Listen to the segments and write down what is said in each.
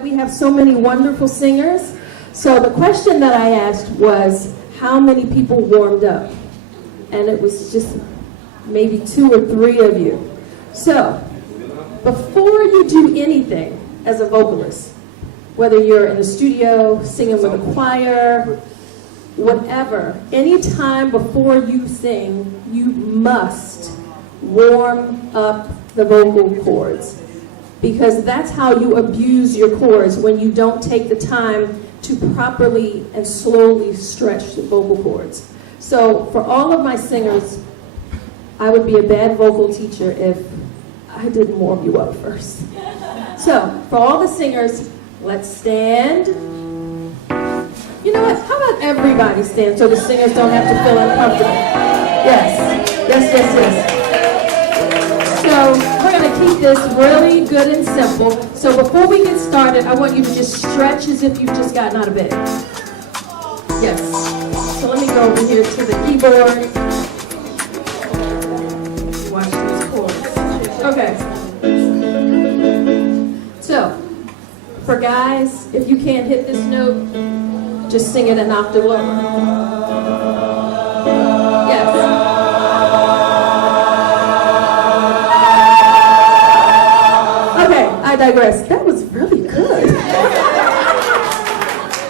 We have so many wonderful singers. So the question that I asked was, how many people warmed up? And it was just maybe 2 or 3 of you. So before you do anything as a vocalist, whether you're in the studio, singing with a choir, whatever, any time before you sing, you must warm up the vocal cords. Because that's how you abuse your cords, when you don't take the time to properly and slowly stretch the vocal cords. So for all of my singers, I would be a bad vocal teacher if I didn't warm you up first. So for all the singers, let's stand. You know what? How about everybody stand so the singers don't have to feel uncomfortable? Yes, yes, yes, yes. So we're going to keep this really good and simple. So before we get started, I want you to just stretch as if you've just gotten out of bed. Yes. So let me go over here to the keyboard. Watch these chords. Okay. So for guys, if you can't hit this note, just sing it an octave lower. Yes. I digress. That was really good.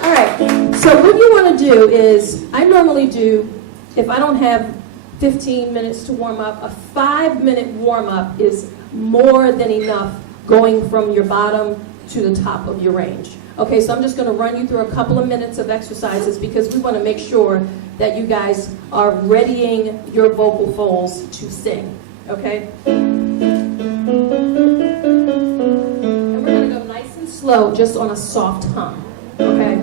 All right. So what you want to do is, I normally do, if I don't have 15 minutes to warm up, a 5-minute warm up is more than enough going from your bottom to the top of your range. Okay, so I'm just going to run you through a couple of minutes of exercises because we want to make sure that you guys are readying your vocal folds to sing. Okay? Slow, just on a soft hum, okay?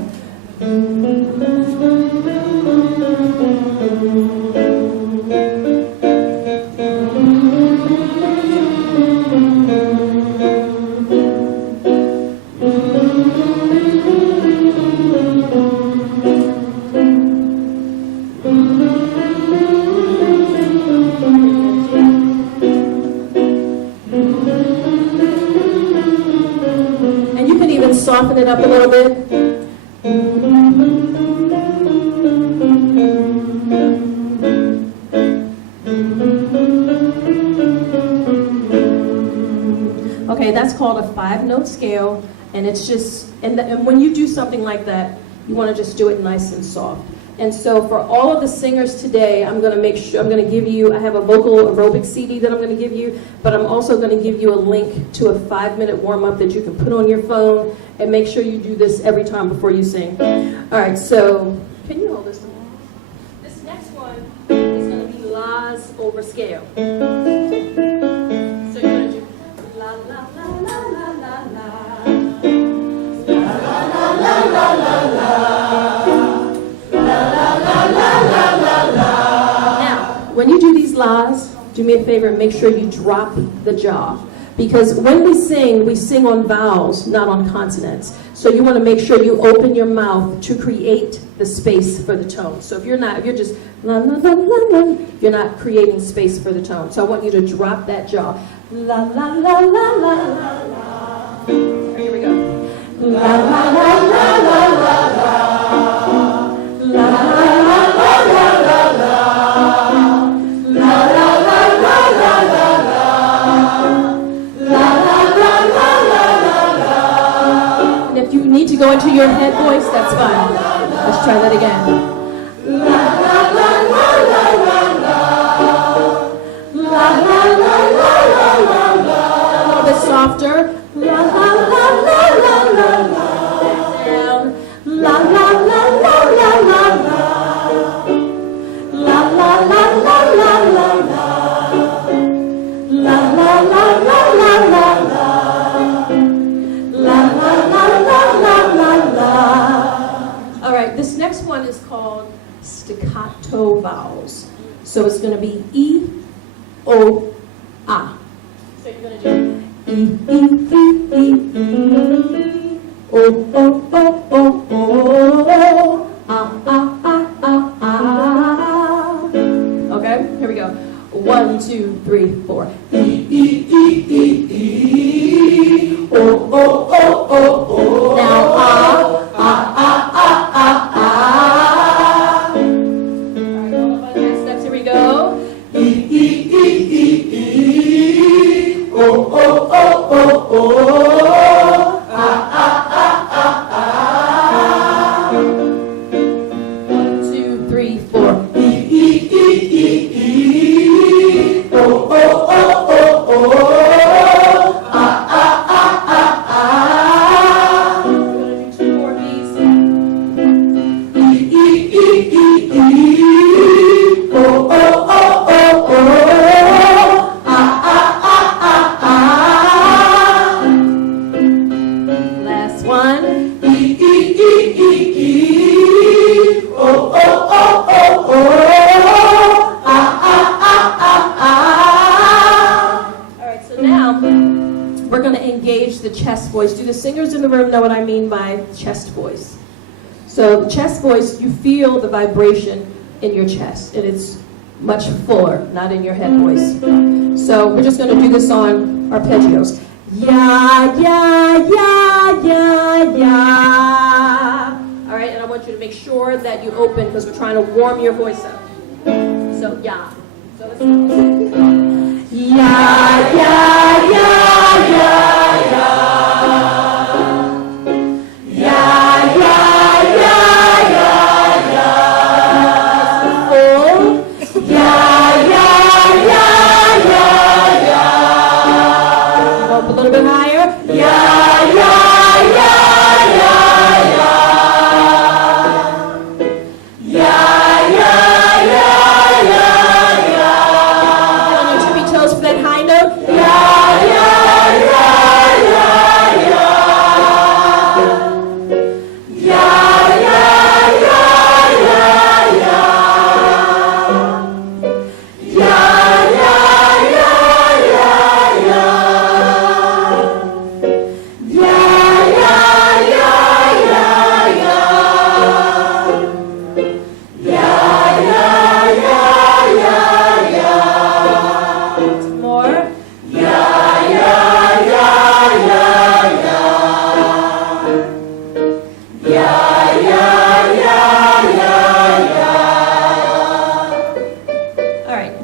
Soften it up a little bit. Okay, that's called a 5-note scale, and it's just, and when you do something like that, you want to just do it nice and soft. And so for all of the singers today, I'm going to make sure, I'm going to give you, I have a vocal aerobic CD that I'm going to give you, but I'm also going to give you a link to a 5-minute warm-up that you can put on your phone, and make sure you do this every time before you sing. All right, so can you hold this one? This next one is going to be las over scale. So you're going to do la la la la la la la la la la la la. Now, when you do these las, do me a favor and make sure you drop the jaw. Because when we sing on vowels, not on consonants. So you want to make sure you open your mouth to create the space for the tone. So if you're just la la la la la, you're not creating space for the tone. So I want you to drop that jaw. La la la la la la la. Here we go. La la la la la la la. La la la la la la la. La la la la la la la. And if you need to go into your head voice, that's fine. Let's try that again. La la la la la la la. La la la la la la la. A little bit softer. La la la la la la la. Down. La la la la la la la. La la la la la la la. La la la la la la la. La la la la la la la. All right, this next one is called staccato vowels. So it's going to be E, O, A. So you're going to do E, E, E, E, E, O, O, O, O, O, A, A, A, A, A. Okay, here we go. 1, 2, 3, 4. E, E, E, E, E, O, O, O, O, O. Now A, A, A, A, A, A. All right, go up on the next steps. Here we go. E, E, E, E, E, O, O, O, O, O. A, A, A, A, A. 1, 2, 3, 4. E, E, E, E, E. O, O, O, O, O. A, A, A, A, A. We're going to do 2 more B's. E, E, E, E, E. O, O, O, O, O. A, A, A, A, A. Last one. E, E, E, E, E. O, O, O, O, O. A, A, A, A, A. All right, so now we're going to engage the chest voice. Do the singers in the room know what I mean by chest voice? So the chest voice, you feel the vibration in your chest, and it's much fuller, not in your head voice. So we're just going to do this on arpeggios. Ya, ya, ya, ya, ya. All right, and I want you to make sure that you open because we're trying to warm your voice up. So, ya. So let's do ya, ya, ya, ya, ya.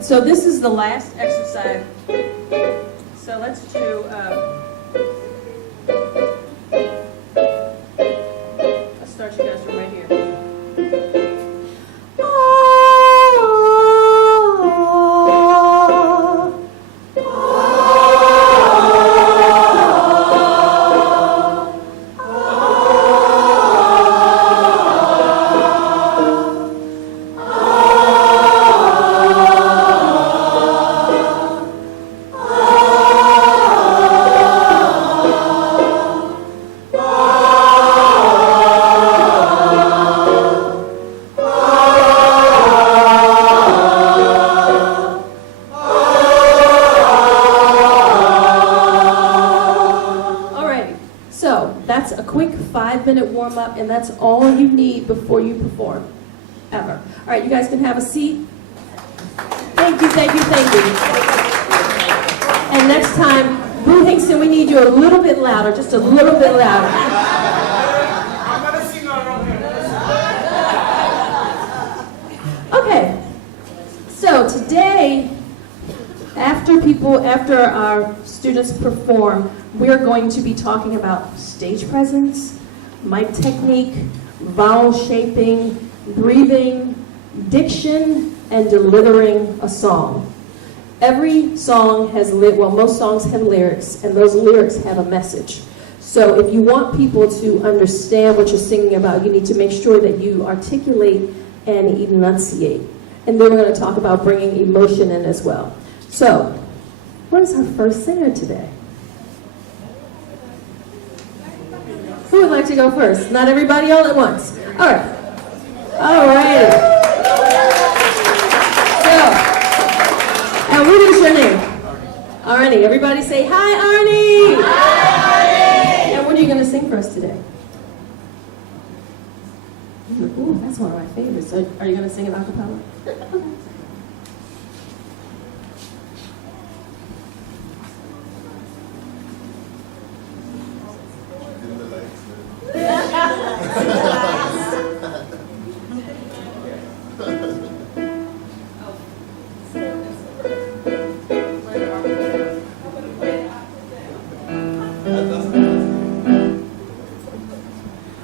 So this is the last exercise. So let's do, let's start you guys from right here. That's a quick 5-minute warm-up, and that's all you need before you perform, ever. All right, you guys can have a seat. Thank you, thank you, thank you. And next time, Boo Hinkson, we need you a little bit louder, just a little bit louder. I'm going to sing around here. Okay, so today, after our students perform, we're going to be talking about stage presence, mic technique, vowel shaping, breathing, diction, and delivering a song. Every song has, most songs have lyrics, and those lyrics have a message. So if you want people to understand what you're singing about, you need to make sure that you articulate and enunciate. And then we're going to talk about bringing emotion in as well. So, where's our first singer today? Who would like to go first? Not everybody all at once. All right. All right. So, Now, what is your name? Arnie. Everybody say, hi, Arnie. Hi, Arnie. And what are you going to sing for us today? Ooh, that's one of my favorites. So are you going to sing it a cappella?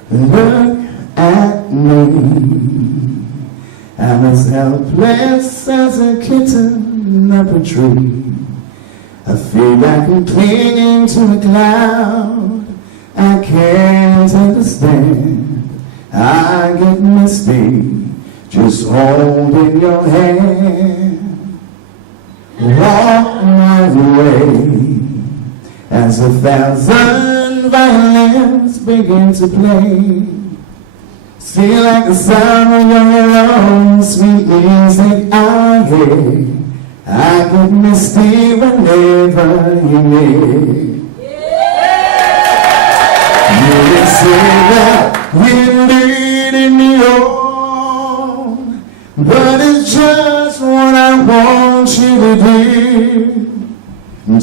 Look at me, I'm as helpless as a kitten up a tree. I feel like I'm clinging to a cloud I can't understand. I get misty just holding your hand. Walk my way as 1,000 violins begin to play. Feel like the sound of your own sweet music I hear. I get misty whenever you're near. You can say that you're leading me on, but it's just what I want you to do.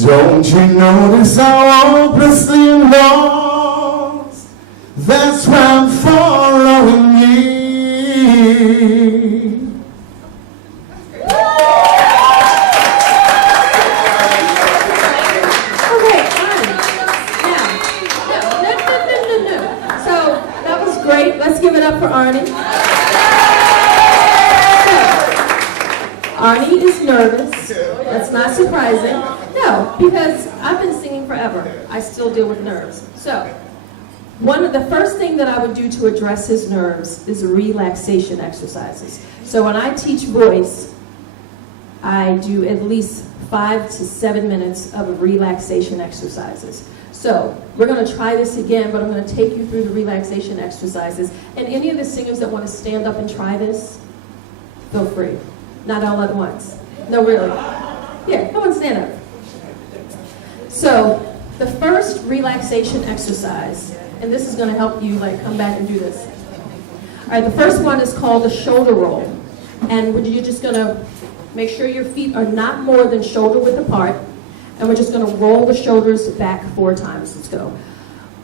Don't you notice how hopelessly lost? That's why I'm following you. Okay, fine. Now, no. So, that was great. Let's give it up for Arnie. Arnie is nervous. That's not surprising. No, because I've been singing forever. I still deal with nerves. So, the first thing that I would do to address his nerves is relaxation exercises. So when I teach voice, I do at least 5 to 7 minutes of relaxation exercises. So we're going to try this again, but I'm going to take you through the relaxation exercises. And any of the singers that want to stand up and try this, feel free. Not all at once. No, really. Here, come on, stand up. So the first relaxation exercise, and this is going to help you come back and do this. All right, the first one is called the shoulder roll. And you're just going to make sure your feet are not more than shoulder width apart. And we're just going to roll the shoulders back 4 times. Let's go.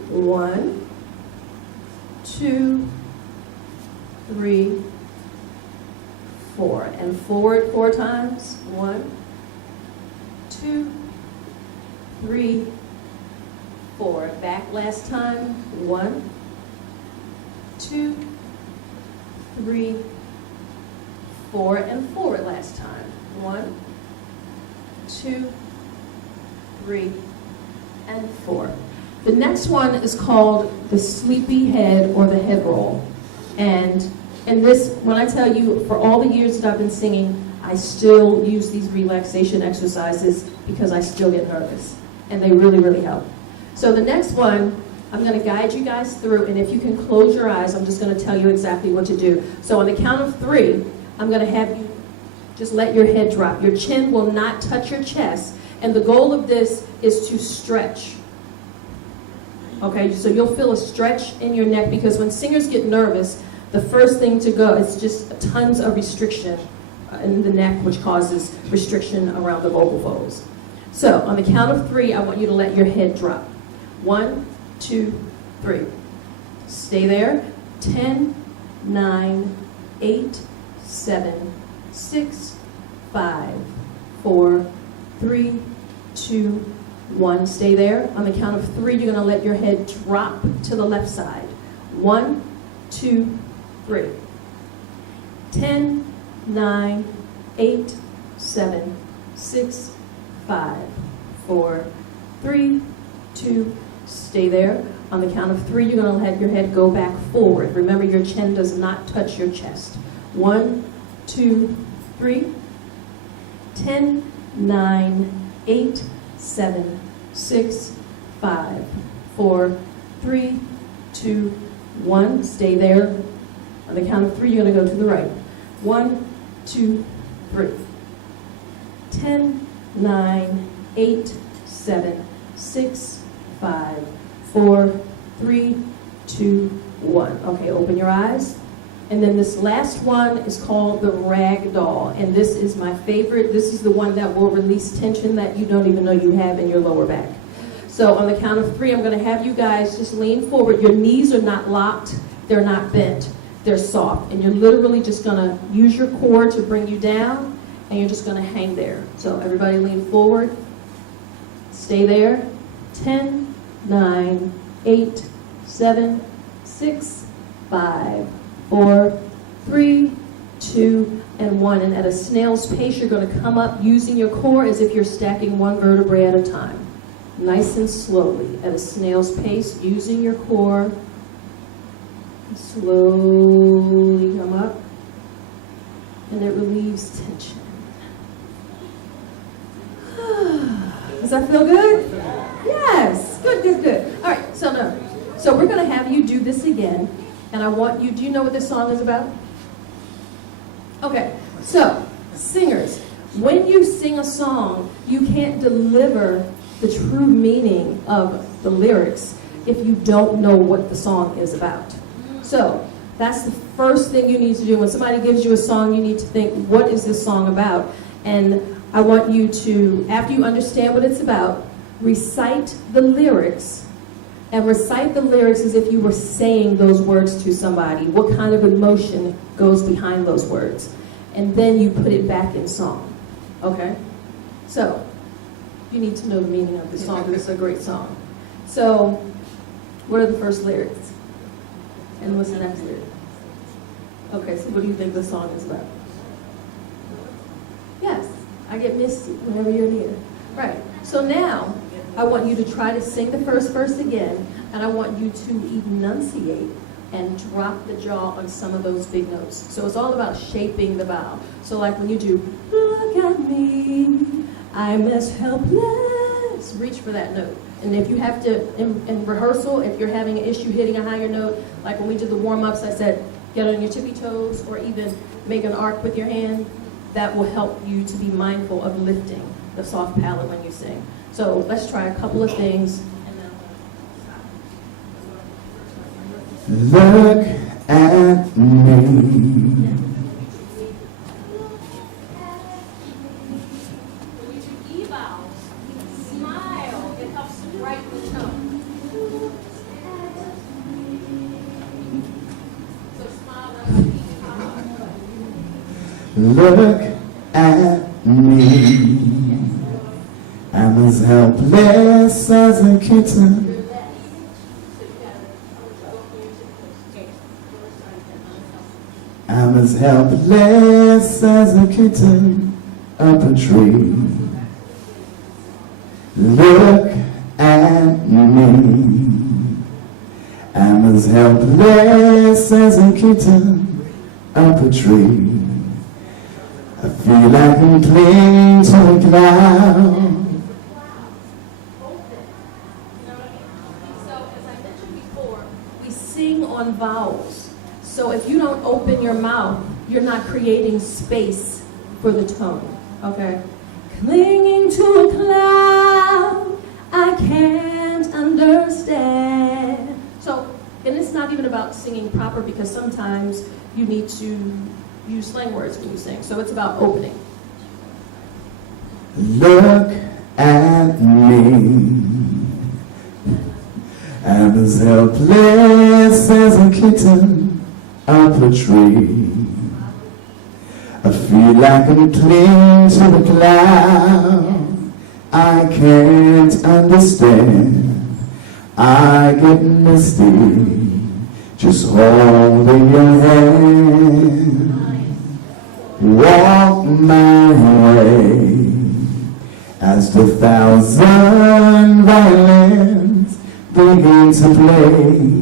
1, 2, 3, 4. And forward 4 times. 1, 2, 3, 4. Back last time. 1, 2, 3, 4. And forward last time. 1, 2, 3, and 4. The next one is called the sleepy head or the head roll. And this, when I tell you, for all the years that I've been singing, I still use these relaxation exercises because I still get nervous. And they really, really help. So the next one, I'm going to guide you guys through, and if you can close your eyes, I'm just going to tell you exactly what to do. So on the count of 3, I'm going to have you just let your head drop. Your chin will not touch your chest, and the goal of this is to stretch. Okay, so you'll feel a stretch in your neck, because when singers get nervous, the first thing to go is just tons of restriction in the neck, which causes restriction around the vocal folds. So on the count of 3, I want you to let your head drop. 1, 2, 3. Stay there. 10, 9, 8, 7, 6, 5, 4, 3, 2, 1. Stay there. On the count of 3, you're going to let your head drop to the left side. 1, 2, 3. 10, 9, 8, 7, 6, 5, 4, 3, 2, stay there. On the count of 3, you're going to let your head go back forward. Remember, your chin does not touch your chest. 1, 2, 3. 10, 9, 8, 7, 6, 5, 4, 3, 2, 1. Stay there. On the count of 3, you're going to go to the right. 1, 2, 3. 10, 9, 8, 7, 6, 5, 4, 3, 2, 1. Okay, open your eyes. And then this last one is called the rag doll. And this is my favorite. This is the one that will release tension that you don't even know you have in your lower back. So on the count of 3, I'm going to have you guys just lean forward. Your knees are not locked. They're not bent. They're soft. And you're literally just going to use your core to bring you down. And you're just going to hang there. So everybody lean forward. Stay there. 10, 9, 8, 7, 6, 5, 4, 3, 2, and 1. And at a snail's pace, you're going to come up using your core as if you're stacking one vertebrae at a time. Nice and slowly. At a snail's pace, using your core. Slowly come up. And it relieves tension. Does that feel good? Yes. Good, good, good. All right. So we're going to have you do this again. And I want you, do you know what this song is about? Okay. So, singers, when you sing a song, you can't deliver the true meaning of the lyrics if you don't know what the song is about. So, that's the first thing you need to do. When somebody gives you a song, you need to think, what is this song about? And I want you to, after you understand what it's about, recite the lyrics. And recite the lyrics as if you were saying those words to somebody. What kind of emotion goes behind those words? And then you put it back in song. Okay? So, you need to know the meaning of the song because it's a great song. So, what are the first lyrics? And what's the next lyric? Okay, so what do you think the song is about? Yes, I get misty whenever you're near. Right. So now, I want you to try to sing the first verse again, and I want you to enunciate and drop the jaw on some of those big notes. So it's all about shaping the vowel. So like when you do, look at me, I'm as helpless, reach for that note. And if you have to, in rehearsal, if you're having an issue hitting a higher note, like when we did the warm-ups, I said, get on your tippy toes, or even make an arc with your hand. That will help you to be mindful of lifting the soft palate when you sing. So let's try a couple of things. Look at me. Smile. It helps to brighten the tone. So smile. Look at me. I'm as helpless as a kitten. I'm as helpless as a kitten up a tree. Look at me. I'm as helpless as a kitten up a tree. I feel like I'm clinging to a cloud. So as I mentioned before, we sing on vowels. So if you don't open your mouth, you're not creating space for the tone, okay? Clinging to a cloud, I can't understand. So, and it's not even about singing proper because sometimes you need to use slang words when you sing. So it's about opening. Look at me. I'm as helpless as a kitten up a tree. I feel like I'm clinging to a cloud. I can't understand. I get misty just holding your hand. Walk my way as the thousand violins begin to play.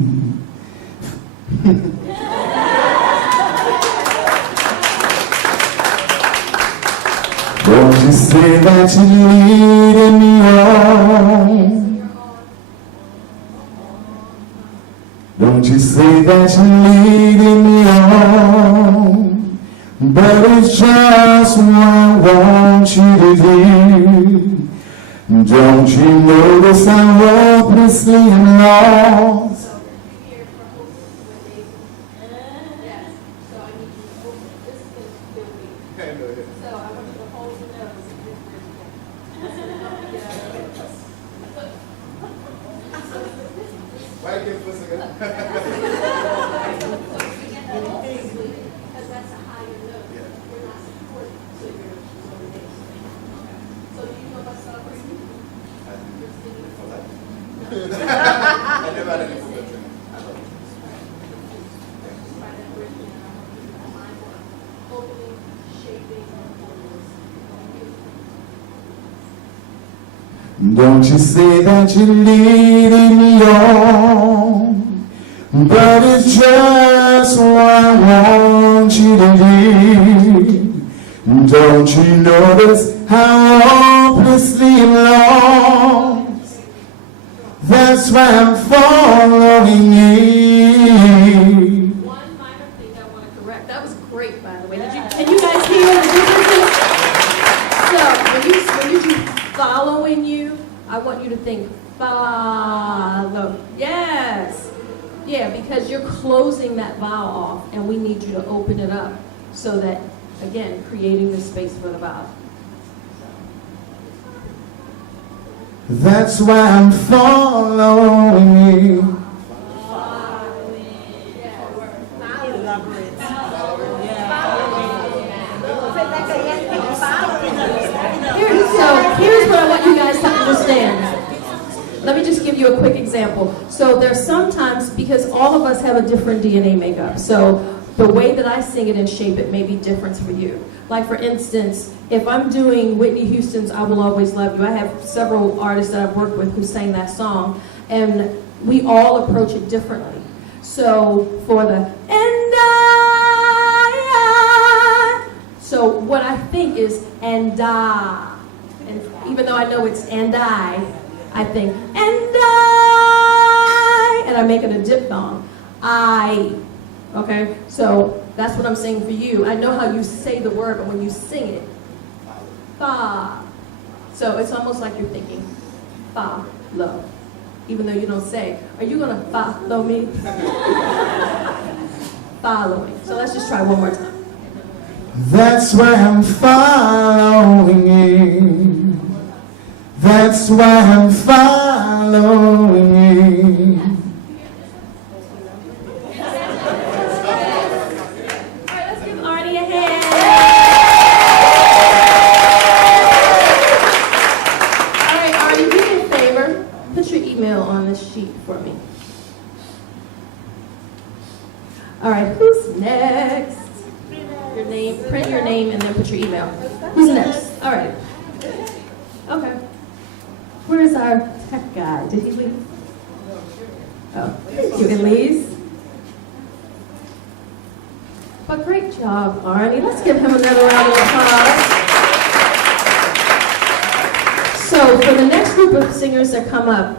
Don't you say that you're leading me on? Don't you say that you're leading me on? but it's just what I want you to do. Don't you notice I'm hopelessly lost? Don't you say that you're leading me on, but it's just what I want you to do. Don't you notice how hopelessly lost? That's why I'm following you. One minor thing I want to correct. That was great, by the way. Can you guys hear the differences? So when you do following you, I want you to think follow. Yes. Yeah, because you're closing that vowel off, and we need you to open it up so that, again, creating the space for the vowel. That's why I'm following you. So here's what I want you guys to understand. Let me just give you a quick example. So there's sometimes, because all of us have a different DNA makeup, so the way that I sing it and shape it may be different for you. Like for instance, if I'm doing Whitney Houston's I Will Always Love You, I have several artists that I've worked with who sang that song, and we all approach it differently. So for the and I, so what I think is and I, and even though I know it's and I think and I make it a diphthong. Okay, so that's what I'm saying for you. I know how you say the word, but when you sing it, fa. So it's almost like you're thinking follow, even though you don't say, are you gonna follow me? Following. So let's just try one more time. That's why I'm following you. That's why I'm following you. All right, who's next? Your name, print your name, and then put your email. Who's next? All right. Okay. Where's our tech guy? Did he leave? Oh, thank you, Elise. But great job, Arnie. Let's give him another round of applause. So for the next group of singers that come up,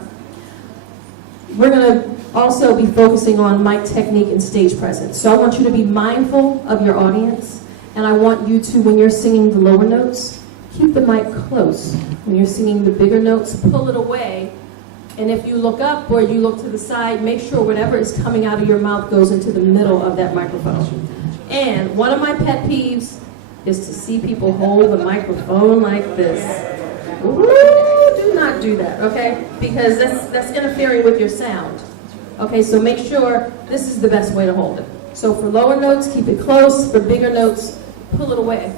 we're going to also be focusing on mic technique and stage presence. So I want you to be mindful of your audience, and I want you to, when you're singing the lower notes, keep the mic close. When you're singing the bigger notes, pull it away. And if you look up or you look to the side, make sure whatever is coming out of your mouth goes into the middle of that microphone. And one of my pet peeves is to see people hold the microphone like this. Ooh, do not do that, okay? Because that's interfering with your sound. Okay, so make sure this is the best way to hold it. So for lower notes, keep it close. For bigger notes, pull it away.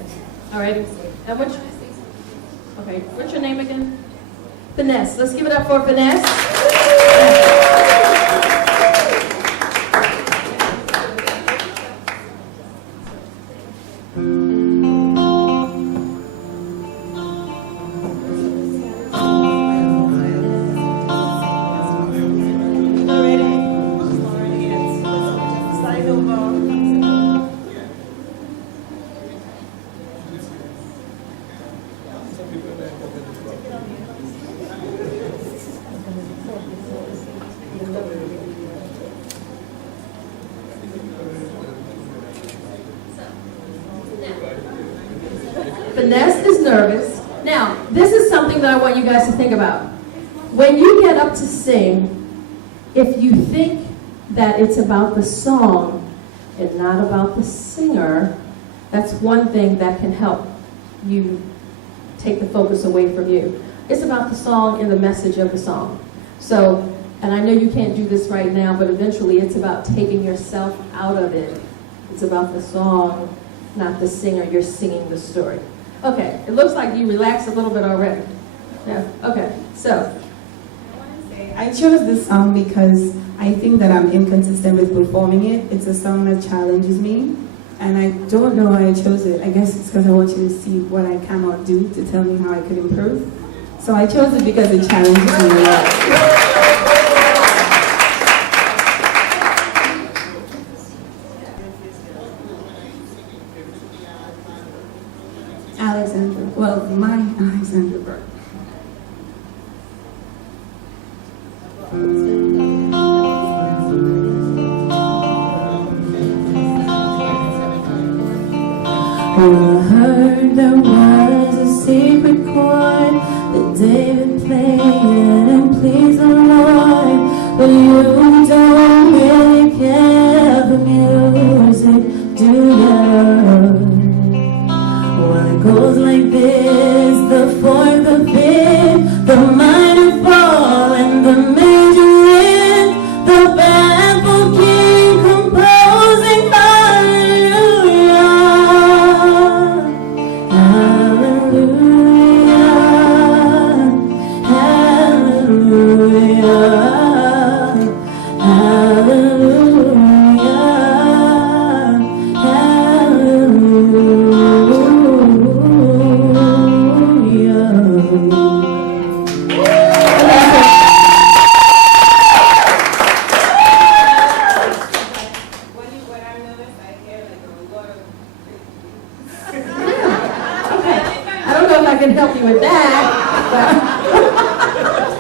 All right? And what's your name again? Finesse. Let's give it up for Finesse. I want you guys to think about. When you get up to sing, if you think that it's about the song and not about the singer, that's one thing that can help you take the focus away from you. It's about the song and the message of the song. So, and I know you can't do this right now, but eventually it's about taking yourself out of it. It's about the song, not the singer. You're singing the story. Okay, it looks like you relaxed a little bit already. Yeah, okay, so. I chose this song because I think that I'm inconsistent with performing it. It's a song that challenges me, and I don't know why I chose it. I guess it's because I want you to see what I cannot do to tell me how I could improve. So I chose it because it challenges me a lot. Alexandra, well, my Alexandra Burke. I heard there was a secret chord that David played and pleased the Lord, but you don't really care for music, do you? Well, it goes like this: the fourth, the fifth, the minor fall, and the major lift, the baffled king composing hallelujah, hallelujah, hallelujah, help you with that.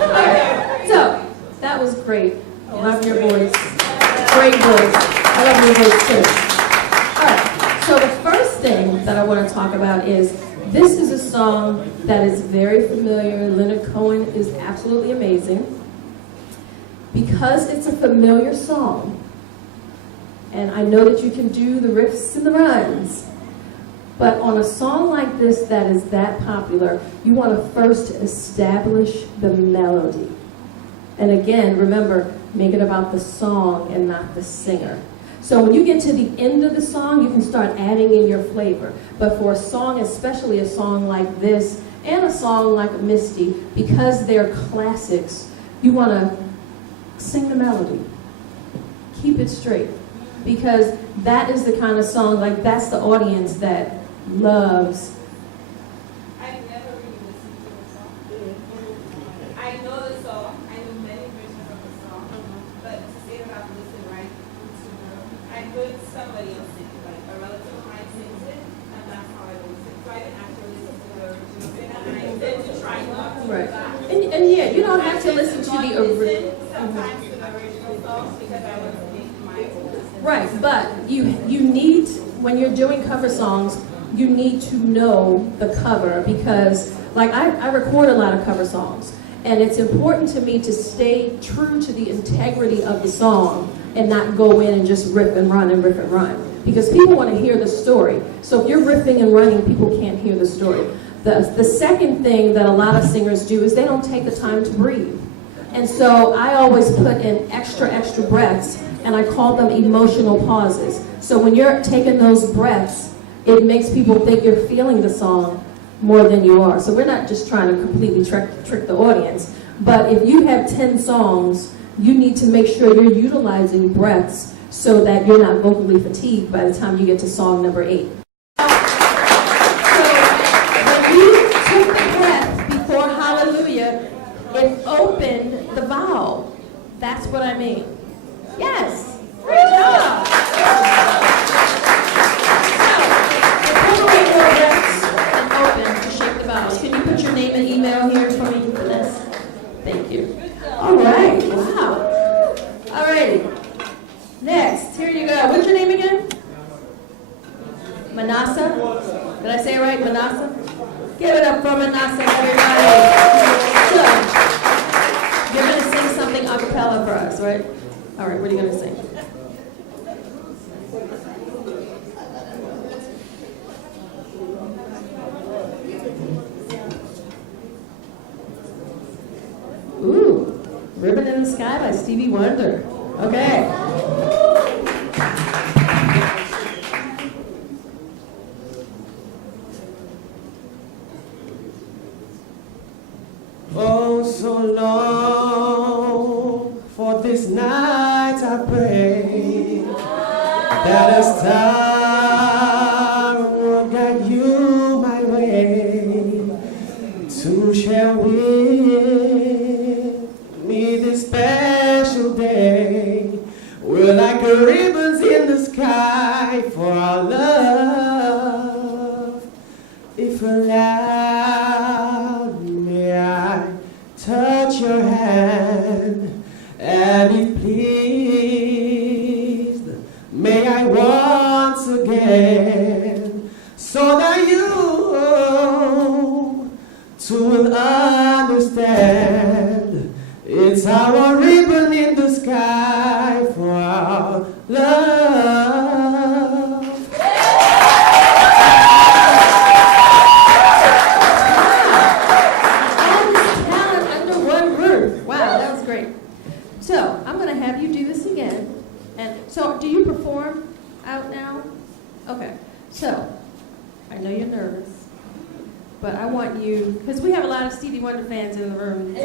Alright, so that was great. I love your voice. Great voice. I love your voice too. Alright, so the first thing that I want to talk about is this is a song that is very familiar. Leonard Cohen is absolutely amazing. Because it's a familiar song, and I know that you can do the riffs and the runs, but on a song like this that is that popular, you want to first establish the melody. And again, remember, make it about the song and not the singer. So when you get to the end of the song, you can start adding in your flavor. But for a song, especially a song like this, and a song like Misty, because they're classics, you want to sing the melody. Keep it straight. Because that is the kind of song, like that's the audience that loves. I've never really listened to the song. I know the song. I know many versions of the song. But to say that I've listened right to her, I heard somebody else sing it, like a relative of mine sings it, and that's how I listened. So I didn't actually listen to the original, and I intend to try not to. Right. And yeah, you don't have to listen to the original. Sometimes to the original songs because I was making my own. Right, but you need, when you're doing cover songs, you need to know the cover, because like I record a lot of cover songs, and it's important to me to stay true to the integrity of the song and not go in and just riff and run and riff and run, because people want to hear the story. So if you're riffing and running, people can't hear the story. The second thing that a lot of singers do is they don't take the time to breathe. And so I always put in extra breaths, and I call them emotional pauses. So when you're taking those breaths, it makes people think you're feeling the song more than you are. So we're not just trying to completely trick the audience. But if you have 10 songs, you need to make sure you're utilizing breaths so that you're not vocally fatigued by the time you get to song number 8. So when you took the breath before hallelujah, it opened the vowel. That's what I mean. Yes. Great job. Can you put your name and email here for me, Vanessa? Thank you. All right. Wow. All righty. Next, here you go. What's your name again? Manasa? Did I say it right? Manasa? Give it up for Manasa, everybody. what are you going to sing? Ooh, Ribbon in the Sky by Stevie Wonder. Okay. Oh, so long for this night I pray that a star will guide you my way to share with me this special day. We're like ribbons in the sky for our love. If allowed, may I touch your hand, and if pleased, may I once again, so that you too will understand. It's our ribbon in the sky for our love. Talent under one roof. Wow, that was great. So I'm going to have you do this again. And so, do you perform out now? Okay. So I know you're nervous, but I want you, because we have a lot of Stevie Wonder fans in the room. So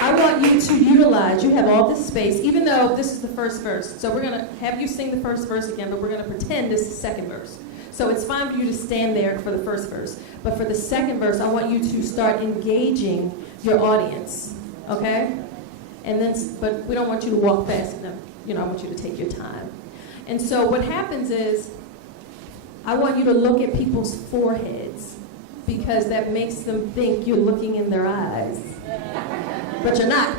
I want you to utilize. You have all this space, even though this is the first verse. So we're going to have you sing the first verse again, but we're going to pretend this is the second verse. So it's fine for you to stand there for the first verse. But for the second verse, I want you to start engaging your audience, okay? And then, but we don't want you to walk fast enough. I want you to take your time. And so what happens is, I want you to look at people's foreheads, because that makes them think you're looking in their eyes. But you're not.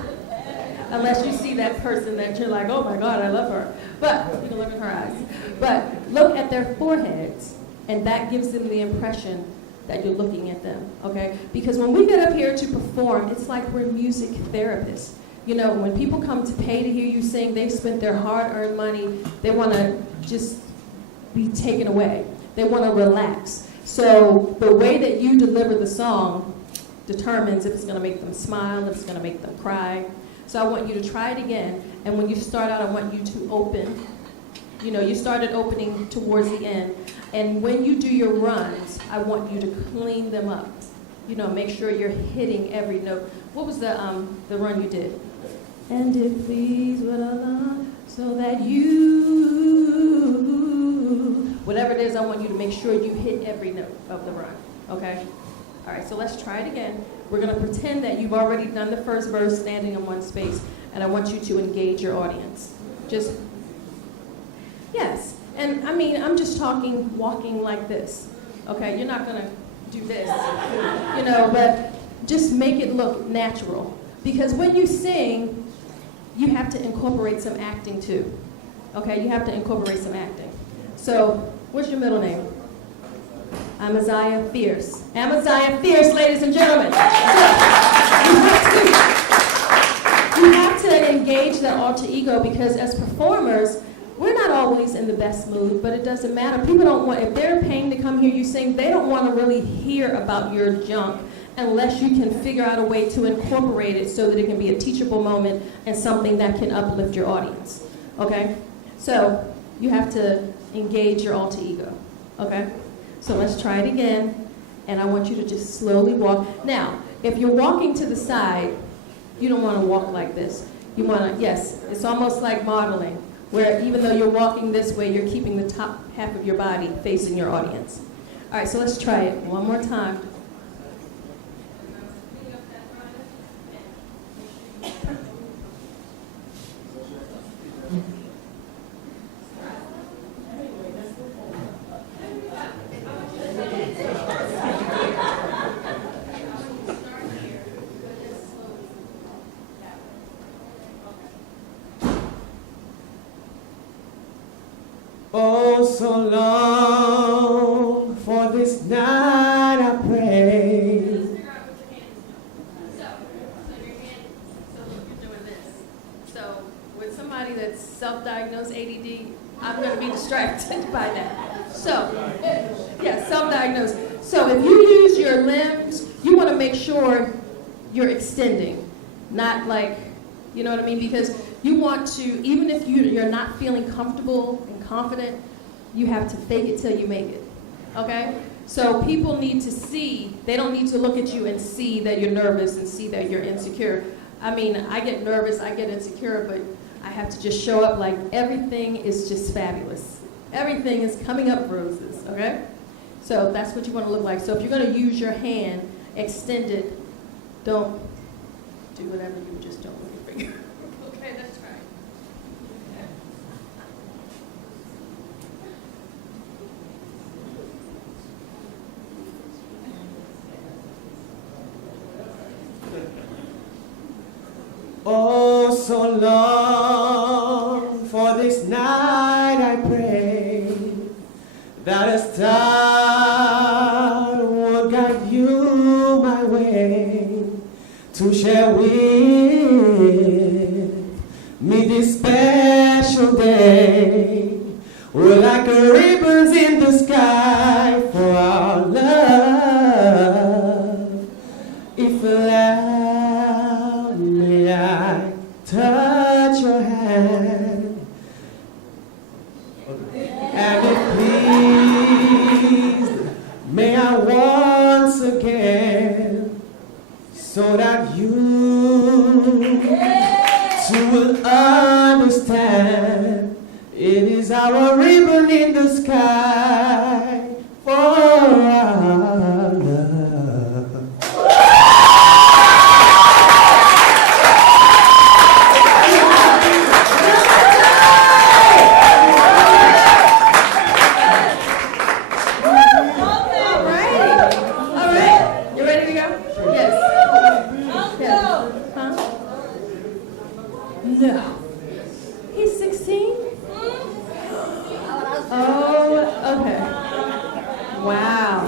Unless you see that person that you're like, oh my God, I love her. But you can look in her eyes. But look at their foreheads, and that gives them the impression that you're looking at them, okay? Because when we get up here to perform, it's like we're music therapists. When people come to pay to hear you sing, they've spent their hard-earned money. They want to just be taken away. They want to relax. So the way that you deliver the song determines if it's going to make them smile, if it's going to make them cry. So I want you to try it again. And when you start out, I want you to open. You started opening towards the end. And when you do your runs, I want you to clean them up. Make sure you're hitting every note. What was the run you did? And it please what I love, so that you, whatever it is, I want you to make sure you hit every note of the run, okay? All right, so let's try it again. We're going to pretend that you've already done the first verse standing in one space, and I want you to engage your audience. Yes, and I'm just talking walking like this, okay? You're not going to do this, but just make it look natural. Because when you sing, you have to incorporate some acting too. Okay, you have to incorporate some acting. So, what's your middle name? Amaziah Fierce. Amaziah Fierce, ladies and gentlemen. So, you have to engage that alter ego, because as performers, we're not always in the best mood, but it doesn't matter. People don't want, if they're paying to come hear you sing, they don't want to really hear about your junk unless you can figure out a way to incorporate it so that it can be a teachable moment and something that can uplift your audience, okay? So you have to engage your alter ego, okay? So let's try it again, and I want you to just slowly walk. Now, if you're walking to the side, you don't want to walk like this. You want to, yes, it's almost like modeling, where even though you're walking this way, you're keeping the top half of your body facing your audience. All right, so let's try it one more time. Oh, so long for this night I pray. So you're doing this. So self-diagnosed ADD, I'm going to be distracted by that. So, yeah, self-diagnosed. So if you use your limbs, you want to make sure you're extending, not like, you know what I mean? Because you want to, even if you're not feeling comfortable and confident, you have to fake it till you make it, okay? So people need to see, they don't need to look at you and see that you're nervous and see that you're insecure. I mean, I get nervous, I get insecure, but I have to just show up like everything is just fabulous. Everything is coming up roses, okay? So that's what you want to look like. So if you're going to use your hand extended, don't do whatever you just don't with your finger. Okay, that's right. Oh, so long for this night I pray that a star will guide you my way to share with me this special day. We're like ribbons in the sky for our love. If allow me, I touch your hand, and if pleased, may I once again, so that you too will understand. It is our ribbon in the sky for our love. All right. You ready to go? Yes. Huh? No. He's 16? Oh, okay. Wow.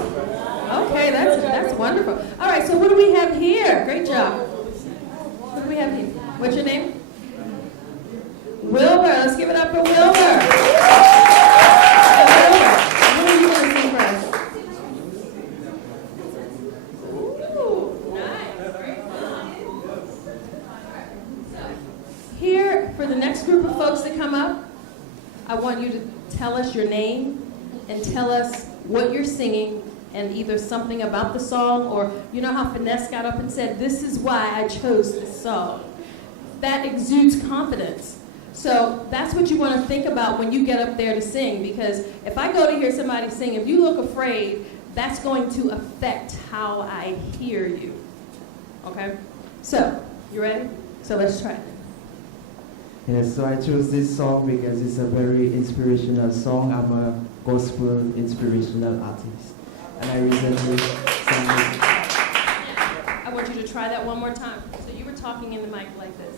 Okay, that's wonderful. All right, so what do we have here? Great job. What do we have here? What's your name? Wilbur. Let's give it up for Wilbur. What are you going to sing for us? Ooh, nice. Here, for the next group of folks that come up, I want you to tell us your name and tell us what you're singing and either something about the song or, you know how Finesse got up and said, this is why I chose this song. That exudes confidence. So that's what you want to think about when you get up there to sing, because if I go to hear somebody sing, if you look afraid, that's going to affect how I hear you. Okay? So, you ready? So let's try it. Yes, so I chose this song because it's a very inspirational song. I'm a gospel inspirational artist. And I recently sang it. I want you to try that one more time. So you were talking in the mic like this.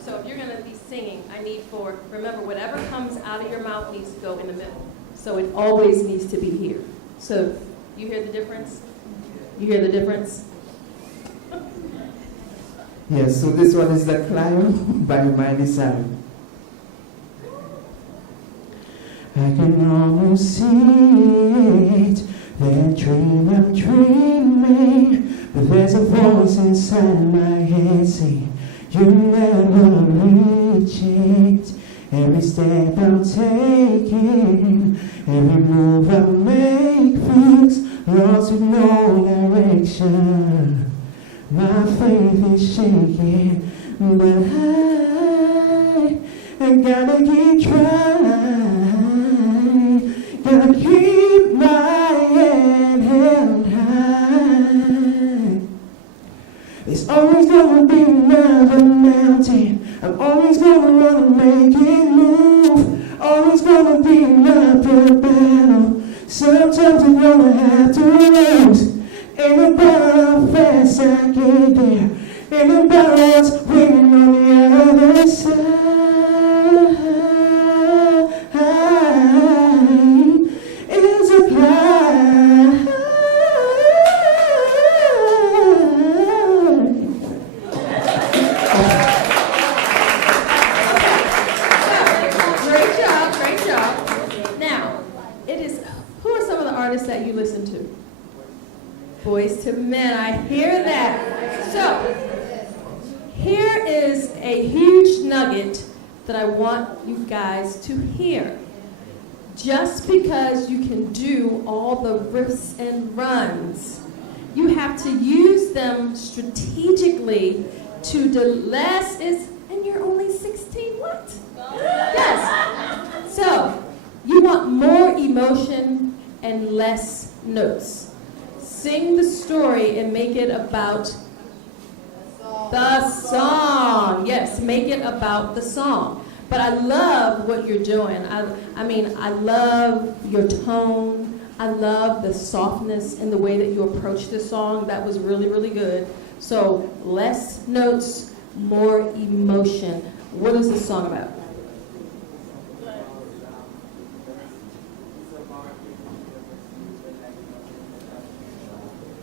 So if you're going to be singing, I need for, remember, whatever comes out of your mouth needs to go in the middle. So it always needs to be here. So you hear the difference? You hear the difference? Yes, so this one is The Climb by Miley Cyrus. I can almost see it, that dream I'm dreaming, but there's a voice inside my head saying, you never reach it. Every step I'm taking, every move I make feels lost with no direction. My faith is shaking, but I gotta keep trying, gotta keep my head held high. There's always gonna be another mountain, I'm always gonna wanna make it move, always gonna be another battle, sometimes I'm gonna have to lose. Ain't about how fast I get there, ain't about what's waiting on the other side. It's a climb. hear that. So, here is a huge nugget that I want you guys to hear. Just because you can do all the riffs and runs, you have to use them strategically to the less is, and you're only 16, what? Yes. So, you want more emotion and less notes. Sing the story and make it about the song. Yes, make it about the song. But I love what you're doing. I mean, I love your tone. I love the softness in the way that you approach this song. That was really, really good. So less notes, more emotion. What is this song about?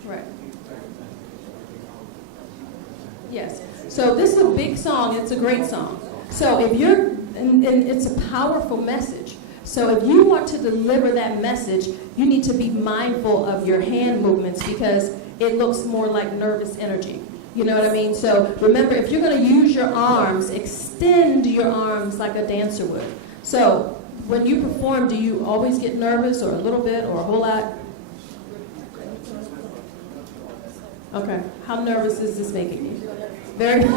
Right. Yes. So this is a big song. It's a great song. So if you're, and it's a powerful message. So if you want to deliver that message, you need to be mindful of your hand movements because it looks more like nervous energy. You know what I mean? So remember, if you're going to use your arms, extend your arms like a dancer would. So when you perform, do you always get nervous or a little bit or a whole lot? Okay. How nervous is this making you? Very. All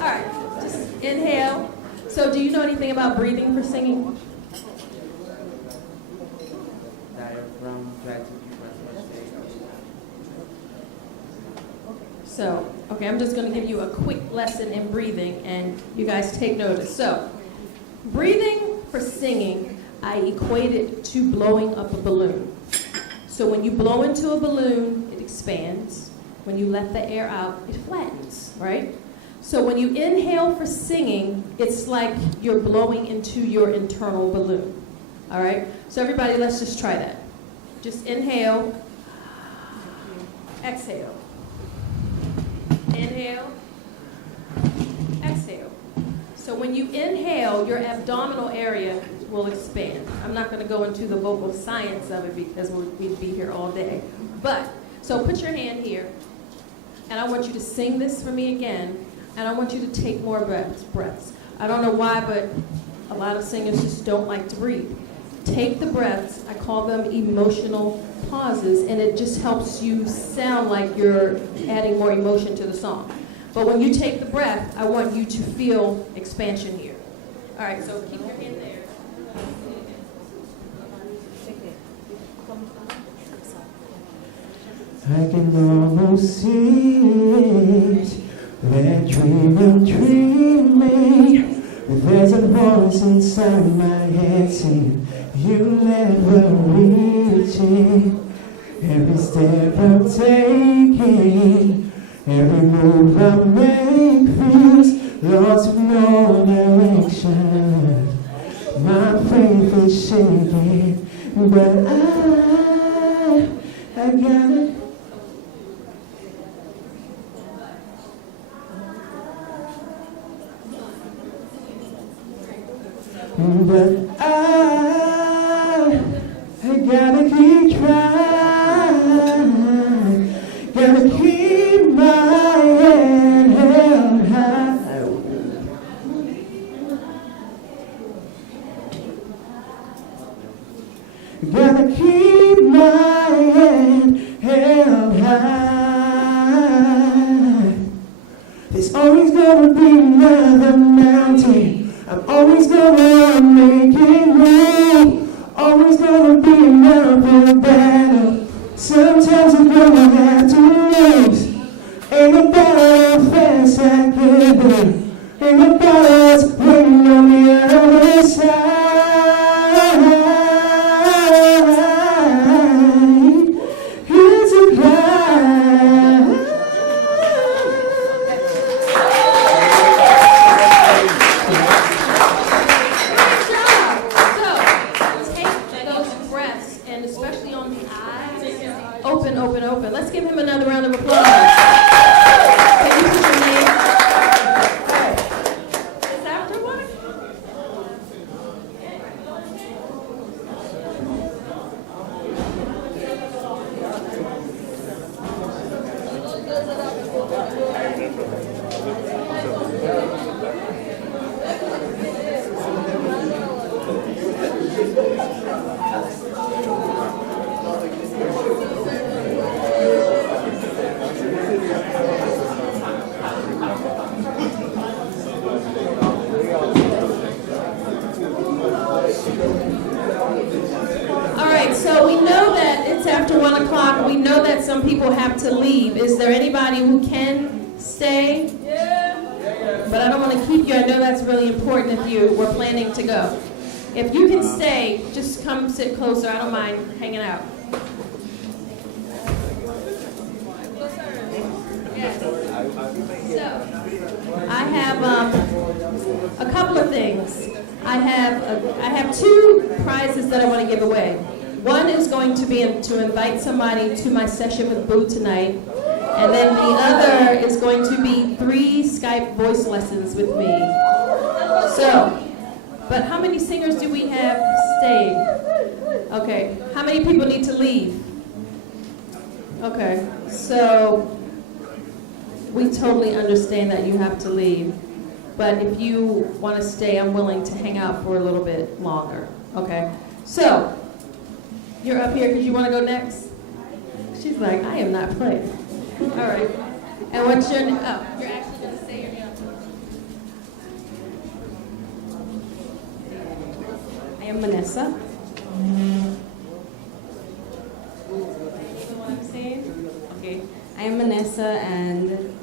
right. Just inhale. So do you know anything about breathing for singing? Diaphragm, try to keep So, okay, I'm just going to give you a quick lesson in breathing, and you guys take notice. So, breathing for singing, I equate it to blowing up a balloon. So when you blow into a balloon, it expands. When you let the air out, it flattens, right? So when you inhale for singing, it's like you're blowing into your internal balloon, all right? So everybody, let's just try that. Just inhale, exhale. Inhale, exhale. So when you inhale, your abdominal area will expand. I'm not going to go into the vocal science of it because we'd be here all day. But, so put your hand here, and I want you to sing this for me again, and I want you to take more breaths. I don't know why, but a lot of singers just don't like to breathe. Take the breaths. I call them emotional pauses, and it just helps you sound like you're adding more emotion to the song. But when you take the breath, I want you to feel expansion here. All right, so keep your hand there. I can almost see it. They're dreaming. There's a voice inside my head saying, you never reach it. Every step I'm taking, every move I make feels lost with no direction. My faith is shaking, but I gotta. But I gotta keep trying, gotta keep my head held high. Gotta keep my head held high. There's always gonna be another mountain. I'm always gonna make it move. Always gonna be an uphill battle. Sometimes I'm gonna have to lose. Ain't no battle how fast I can be. Ain't no battles waiting on the other side. Here's a climb. Open. Let's give leave. Is there anybody who can stay? But I don't want to keep you. I know that's really important if you were planning to go. If you can stay, just come sit closer. I don't mind hanging out. Yes. So, I have a couple of things. I have two prizes that I want to give away. One is going to be to invite somebody to my session with Boo tonight. And then the other is going to be 3 Skype voice lessons with me. So, but how many singers do we have staying? Okay, how many people need to leave? Okay, so we totally understand that you have to leave. But if you want to stay, I'm willing to hang out for a little bit longer. Okay, so you're up here because you want to go next? She's like, I am not playing. All right. And what's your name? Oh, you're actually going to say your name. I am Vanessa. What I'm saying? Okay. I am Vanessa, and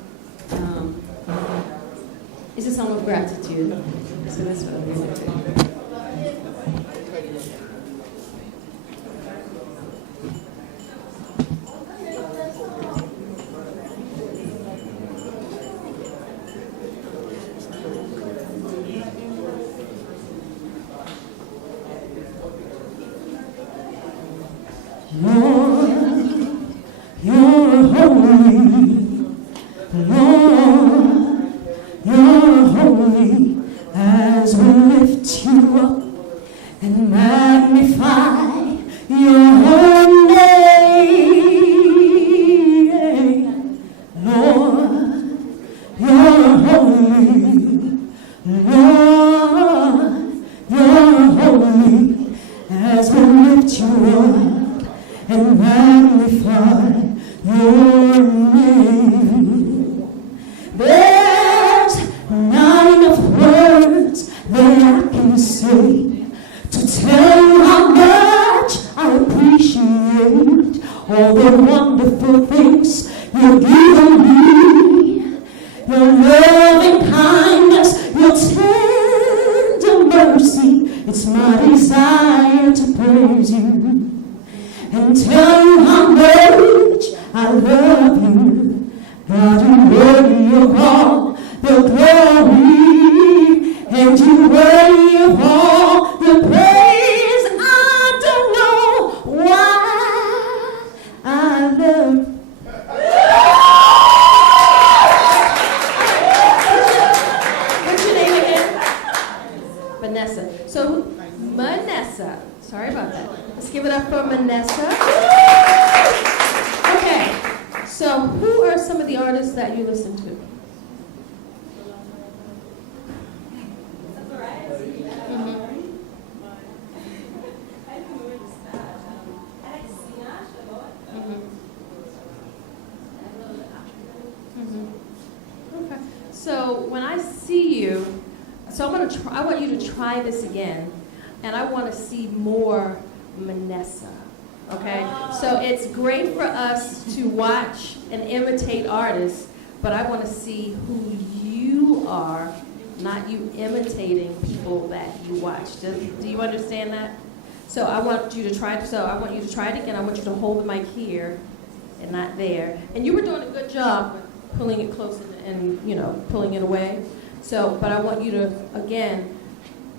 it's a song of gratitude. So that's what I'm going to do. I want you to try this again, and I want to see more Manessa. Okay? So it's great for us to watch and imitate artists, but I want to see who you are, not you imitating people that you watch. Do you understand that? So I want you to try it again. I want you to hold the mic here and not there. And you were doing a good job pulling it close and pulling it away. So, but I want you to, again,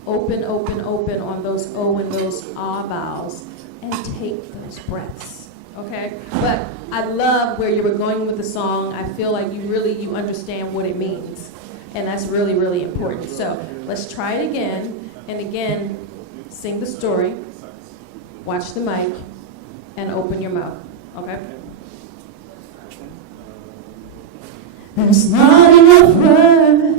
open on those O and those ah vowels and take those breaths, okay? But I love where you were going with the song. I feel like you understand what it means. And that's really, really important. So let's try it again. And again, sing the story, watch the mic, and open your mouth, okay? There's not enough words.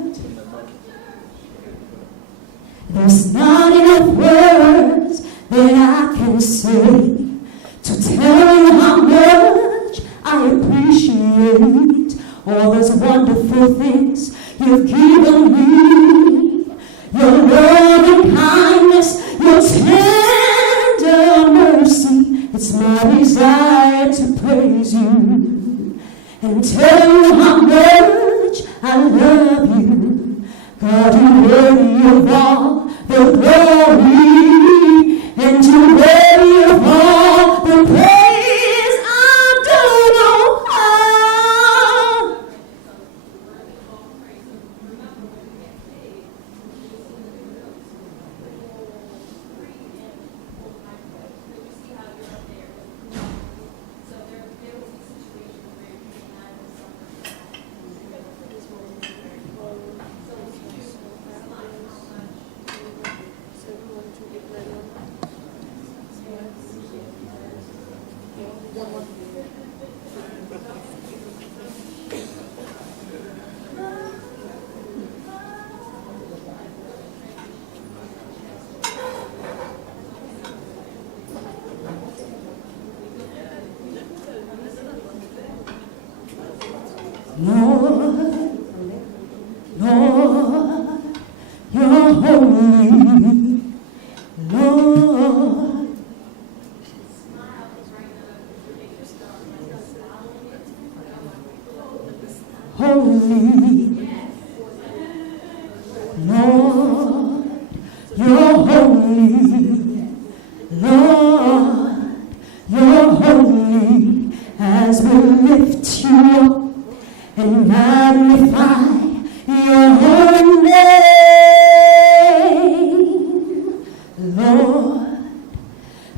There's not enough words that I can say to tell you how much I appreciate all those wonderful things you've given me. Your love and kindness, your tender mercy. It's my desire to praise you and tell you how much I love you. God, you're worthy of all the glory, and you're worthy of all the praise. I don't know how. Lord, Lord, you're holy. Lord, holy. Lord, you're holy. Lord, you're holy. As we lift you up and magnify your holy name. Lord,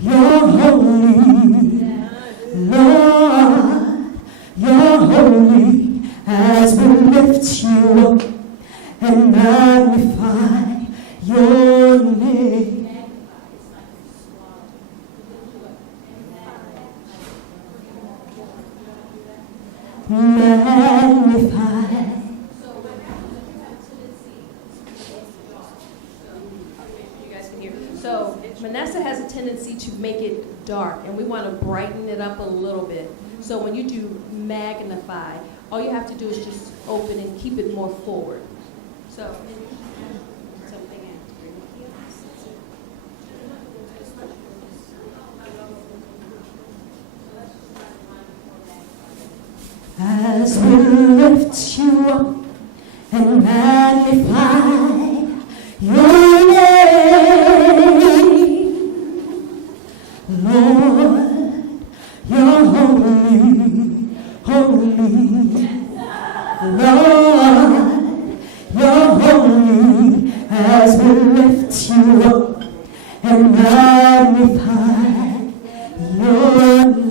you're holy. Lord, you're holy. As we lift you up and magnify your name. Magnify. You guys can hear. So Manessa has a tendency to make it dark, and we want to brighten it up a little bit. So when you do magnify, all you have to do is just open and keep it more forward. So. As we lift you up and magnify your name, Lord, you're holy, holy. Lord, you're holy. As we lift you up and magnify your name.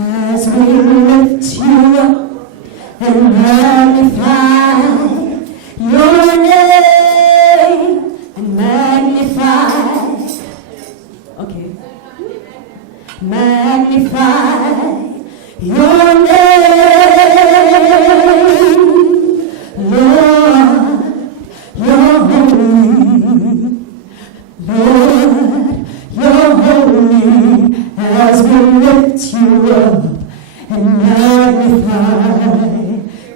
As we lift you up and magnify your name and magnify, okay, magnify your name, Lord, you're holy, Lord, you're holy. As we lift you up and magnify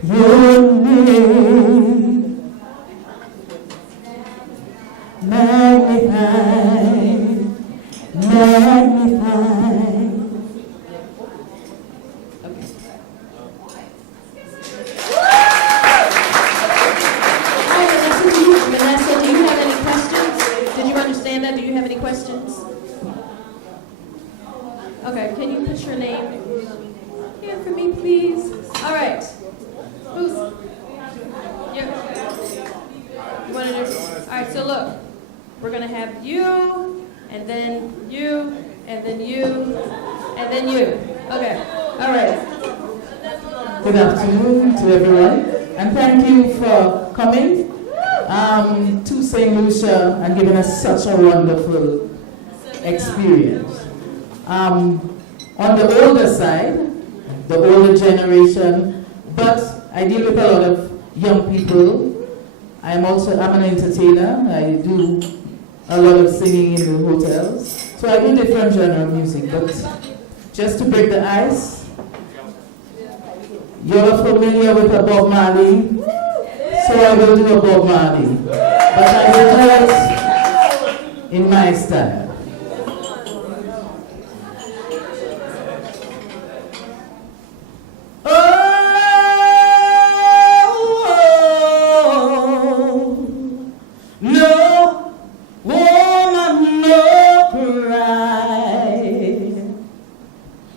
your name, magnify, magnify. Okay. Hi, Vanessa, do you have any questions? Did you understand that? Do you have any questions? Okay, can you put your name here for me, please? All right. Who's? You want to do? All right, so look. We're going to have you, and then you, and then you, and then you. Okay, all right. Good afternoon to everyone, and thank you for coming. to St. Lucia and giving us such a wonderful experience. On the older side, the older generation, but I deal with a lot of young people. I'm an entertainer. I do a lot of singing in the hotels. So I do different genre of music, but just to break the ice, you're familiar with a Bob Marley, so I will do a Bob Marley, but I will do it in my style.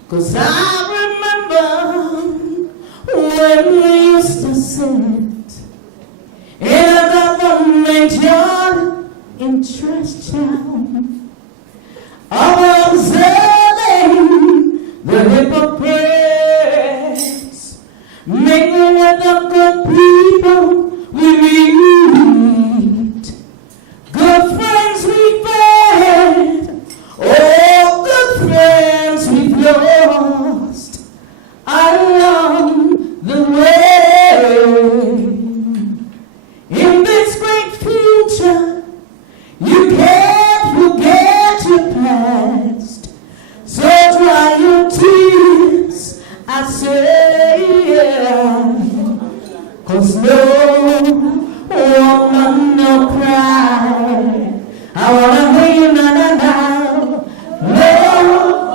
Cause I remember when we used to sit in a government yard in Trash Town, observing the hypocrites, mingle with the good people we meet, good friends we've had, oh, good friends we've lost along the way. In this great future, you can't forget your past, so dry your tears, I say, yeah. 'Cause no woman no cry, I wanna hear you na na na. No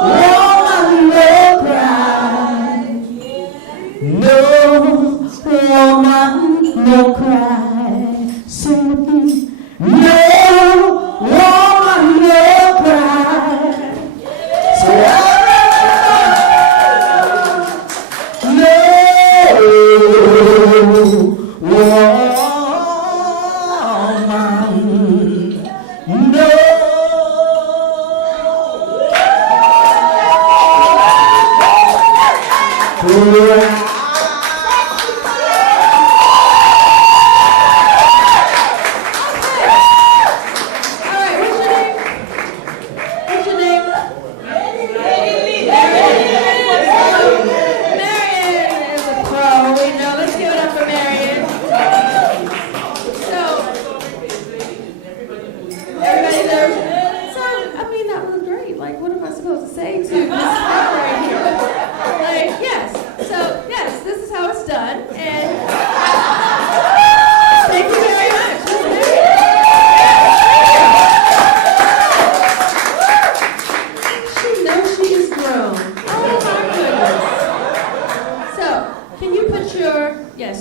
woman no cry, no woman no cry. Sing with me. No woman no cry. So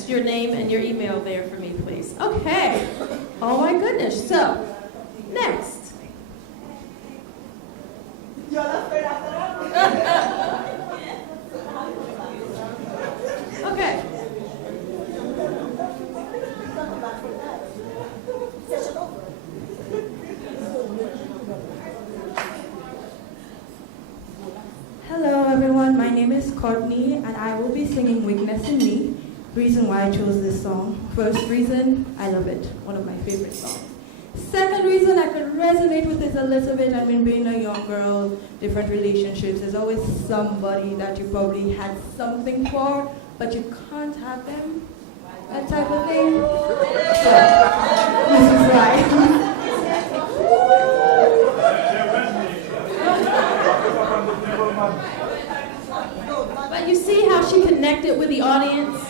your name and your email there for me, please. Okay. Oh my goodness. So, next. Okay. Hello everyone, my name is Courtney and I will be singing Weakness in Me. Reason why I chose this song. First reason, I love it. One of my favorite songs. Second reason I could resonate with this a little bit. I mean, being a young girl, different relationships, there's always somebody that you probably had something for, but you can't have them. That type of thing. So, this is why. But you see how she connected with the audience?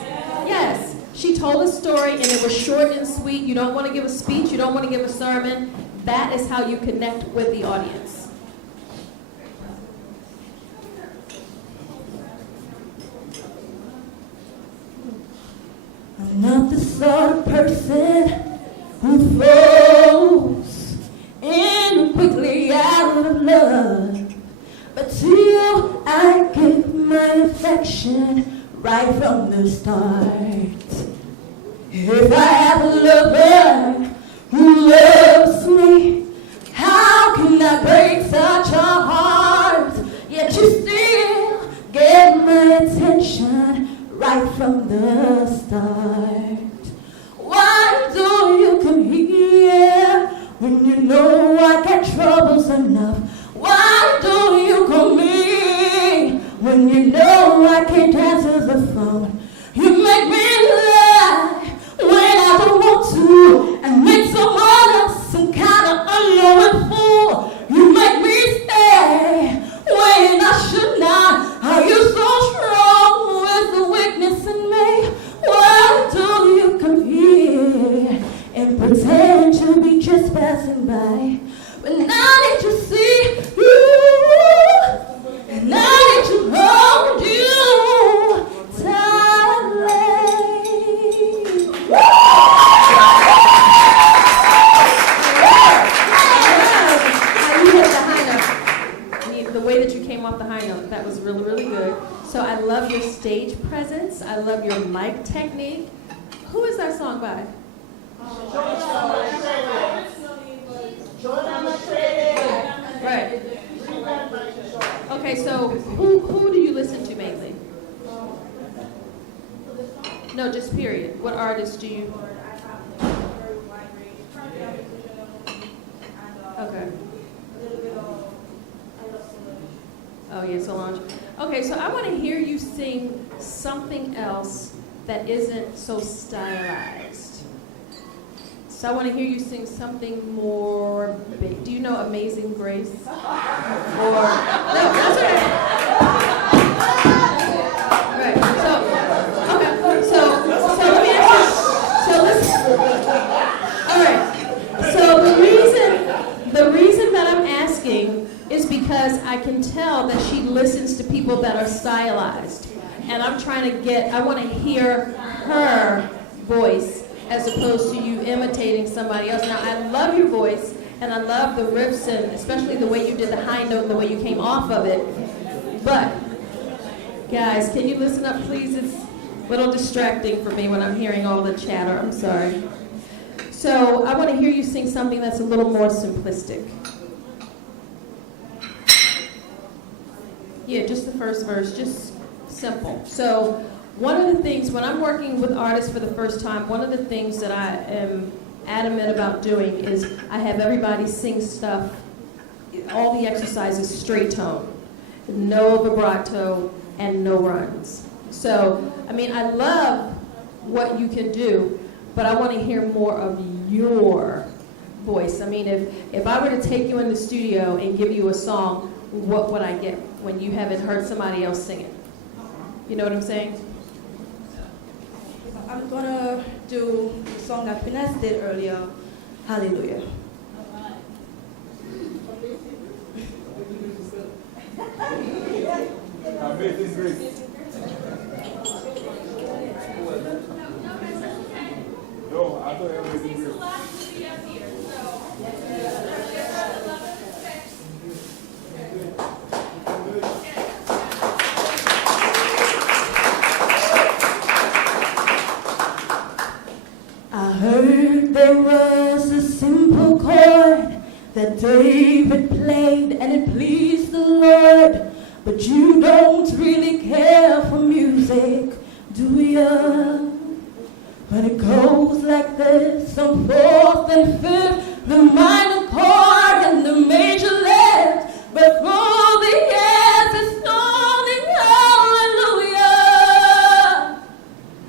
Yes, she told a story and it was short and sweet. You don't want to give a speech, you don't want to give a sermon. That is how you connect with the audience. I'm not the sort of person who falls in quickly out of love. But to you, I give my affection right from the start. If I have a lover who loves me, how can I break such a heart? Yet you still get my attention right from the start. Why do you come enough. Why don't you call me when you know I can't answer the phone? You make me lie when I don't want to, and make someone else some kind of unknowing fool. You make me stay when I should not. Are you so strong with the weakness in me? Why do you come here and pretend to be just passing by? But now I need to see you, and I need to hold you tightly. How you hit the high note. The way that you came off the high note, that was really, really good. So I love your stage presence. I love your mic technique. Who is that song by? Right. Okay, so who do you listen to mainly? No, just period. What artists do you? Okay. Oh yeah, Solange. Okay, so I want to hear you sing something else that isn't so stylized. So I want to hear you sing something more big. Do you know Amazing Grace? Or no, that's okay. Right. So okay. So let me ask you. So listen. All right. So the reason that I'm asking is because I can tell that she listens to people that are stylized. And I'm trying to I want to hear her voice as opposed to you imitating somebody else. Now, I love your voice, and I love the riffs, and especially the way you did the high note and the way you came off of it. But, guys, can you listen up, please? It's a little distracting for me when I'm hearing all the chatter. I'm sorry. So I want to hear you sing something that's a little more simplistic. Yeah, just the first verse, just simple. So one of the things, when I'm working with artists for the first time, one of the things that I am adamant about doing is I have everybody sing stuff, all the exercises straight tone, no vibrato and no runs. So, I mean, I love what you can do, but I want to hear more of your voice. I mean, if I were to take you in the studio and give you a song, what would I get when you haven't heard somebody else sing it? You know what I'm saying? I'm gonna do the song that Finesse did earlier, Hallelujah. Amazing Grace. No, I thought Amazing Grace. I heard there was a simple chord that David played and it pleased the Lord. But you don't really care for music, do ya? But it goes like this, some fourth and fifth, the minor chord and the major left. But for the years it's only hallelujah,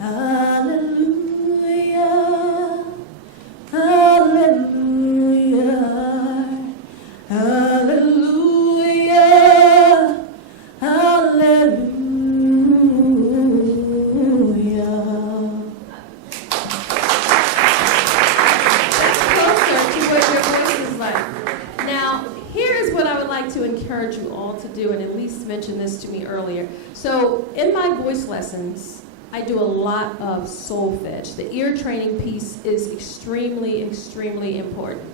hallelujah, hallelujah, hallelujah, hallelujah. To encourage you all to do, and at least mention this to me earlier. So in my voice lessons, I do a lot of solfege. The ear training piece is extremely, extremely important.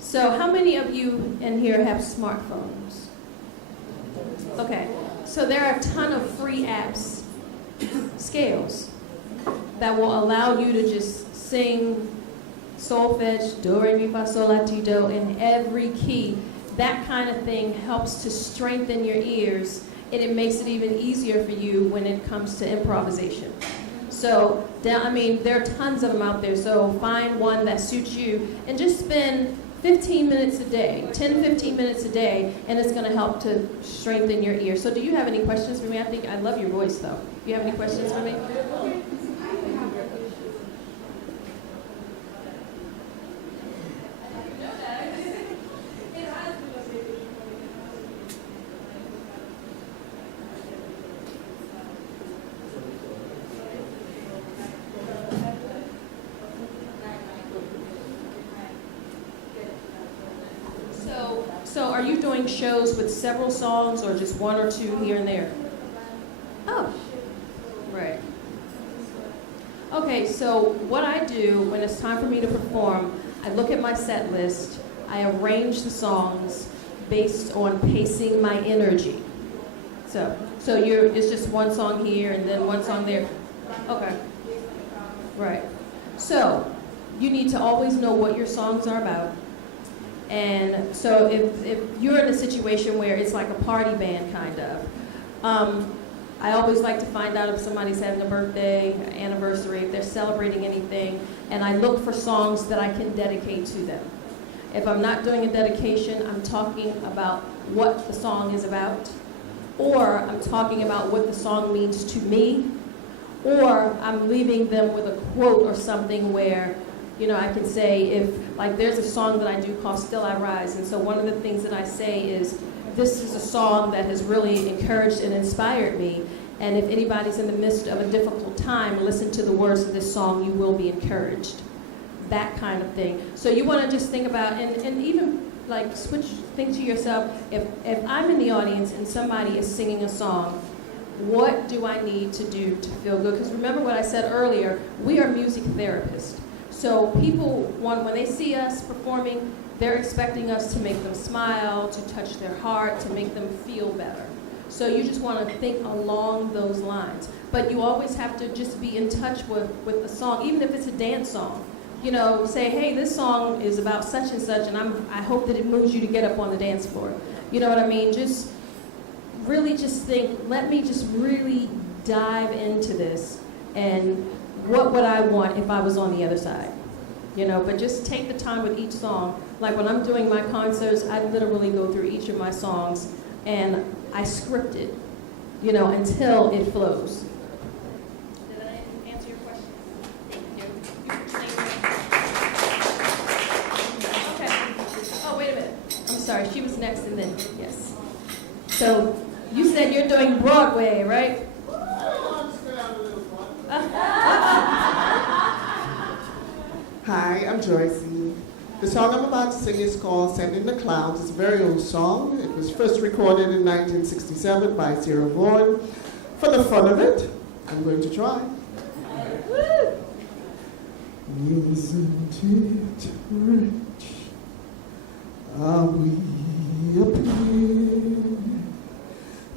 So how many of you in here have smartphones? Okay, so there are a ton of free apps, scales, that will allow you to just sing solfege, do, re, mi, fa, sol, la, ti, do in every key. That kind of thing helps to strengthen your ears, and it makes it even easier for you when it comes to improvisation. So, I mean, there are tons of them out there, so find one that suits you, and just spend 15 minutes a day, 10, 15 minutes a day, and it's going to help to strengthen your ear. So do you have any questions for me? I love your voice, though. Do you have any questions for me? So are you doing shows with several songs or just one or two here and there? Oh, right. Okay, so what I do when it's time for me to perform, I look at my set list, I arrange the songs based on pacing my energy. So it's just one song here and then one song there. Okay. Right. So you need to always know what your songs are about. And so if you're in a situation where it's like a party band kind of, I always like to find out if somebody's having a birthday, anniversary, if they're celebrating anything, and I look for songs that I can dedicate to them. If I'm not doing a dedication, I'm talking about what the song is about, or I'm talking about what the song means to me, or I'm leaving them with a quote or something where, you know, I can say if, like there's a song that I do called Still I Rise, and so one of the things that I say is, this is a song that has really encouraged and inspired me, and if anybody's in the midst of a difficult time, listen to the words of this song, you will be encouraged. That kind of thing. So you want to just think about, and even like think to yourself, if I'm in the audience and somebody is singing a song, what do I need to do to feel good? Because remember what I said earlier, we are music therapists. So people, when they see us performing, they're expecting us to make them smile, to touch their heart, to make them feel better. So you just want to think along those lines. But you always have to just be in touch with the song, even if it's a dance song. You know, say, hey, this song is about such and such, and I hope that it moves you to get up on the dance floor. You know what I mean? Just really just think, let me just really dive into this, and what would I want if I was on the other side? You know, but just take the time with each song. Like when I'm doing my concerts, I literally go through each of my songs and I script it, you know, until it flows. Did I answer your question? Thank you. Okay. Oh, wait a minute. I'm sorry. She was next and then, yes. So you said you're doing Broadway, right? Hi, I'm Tracy. The song I'm about to sing is called Send in the Clouds. It's a very old song. It was first recorded in 1967 by Sarah Vaughan. For the fun of it, I'm going to try. Isn't it rich? Are we up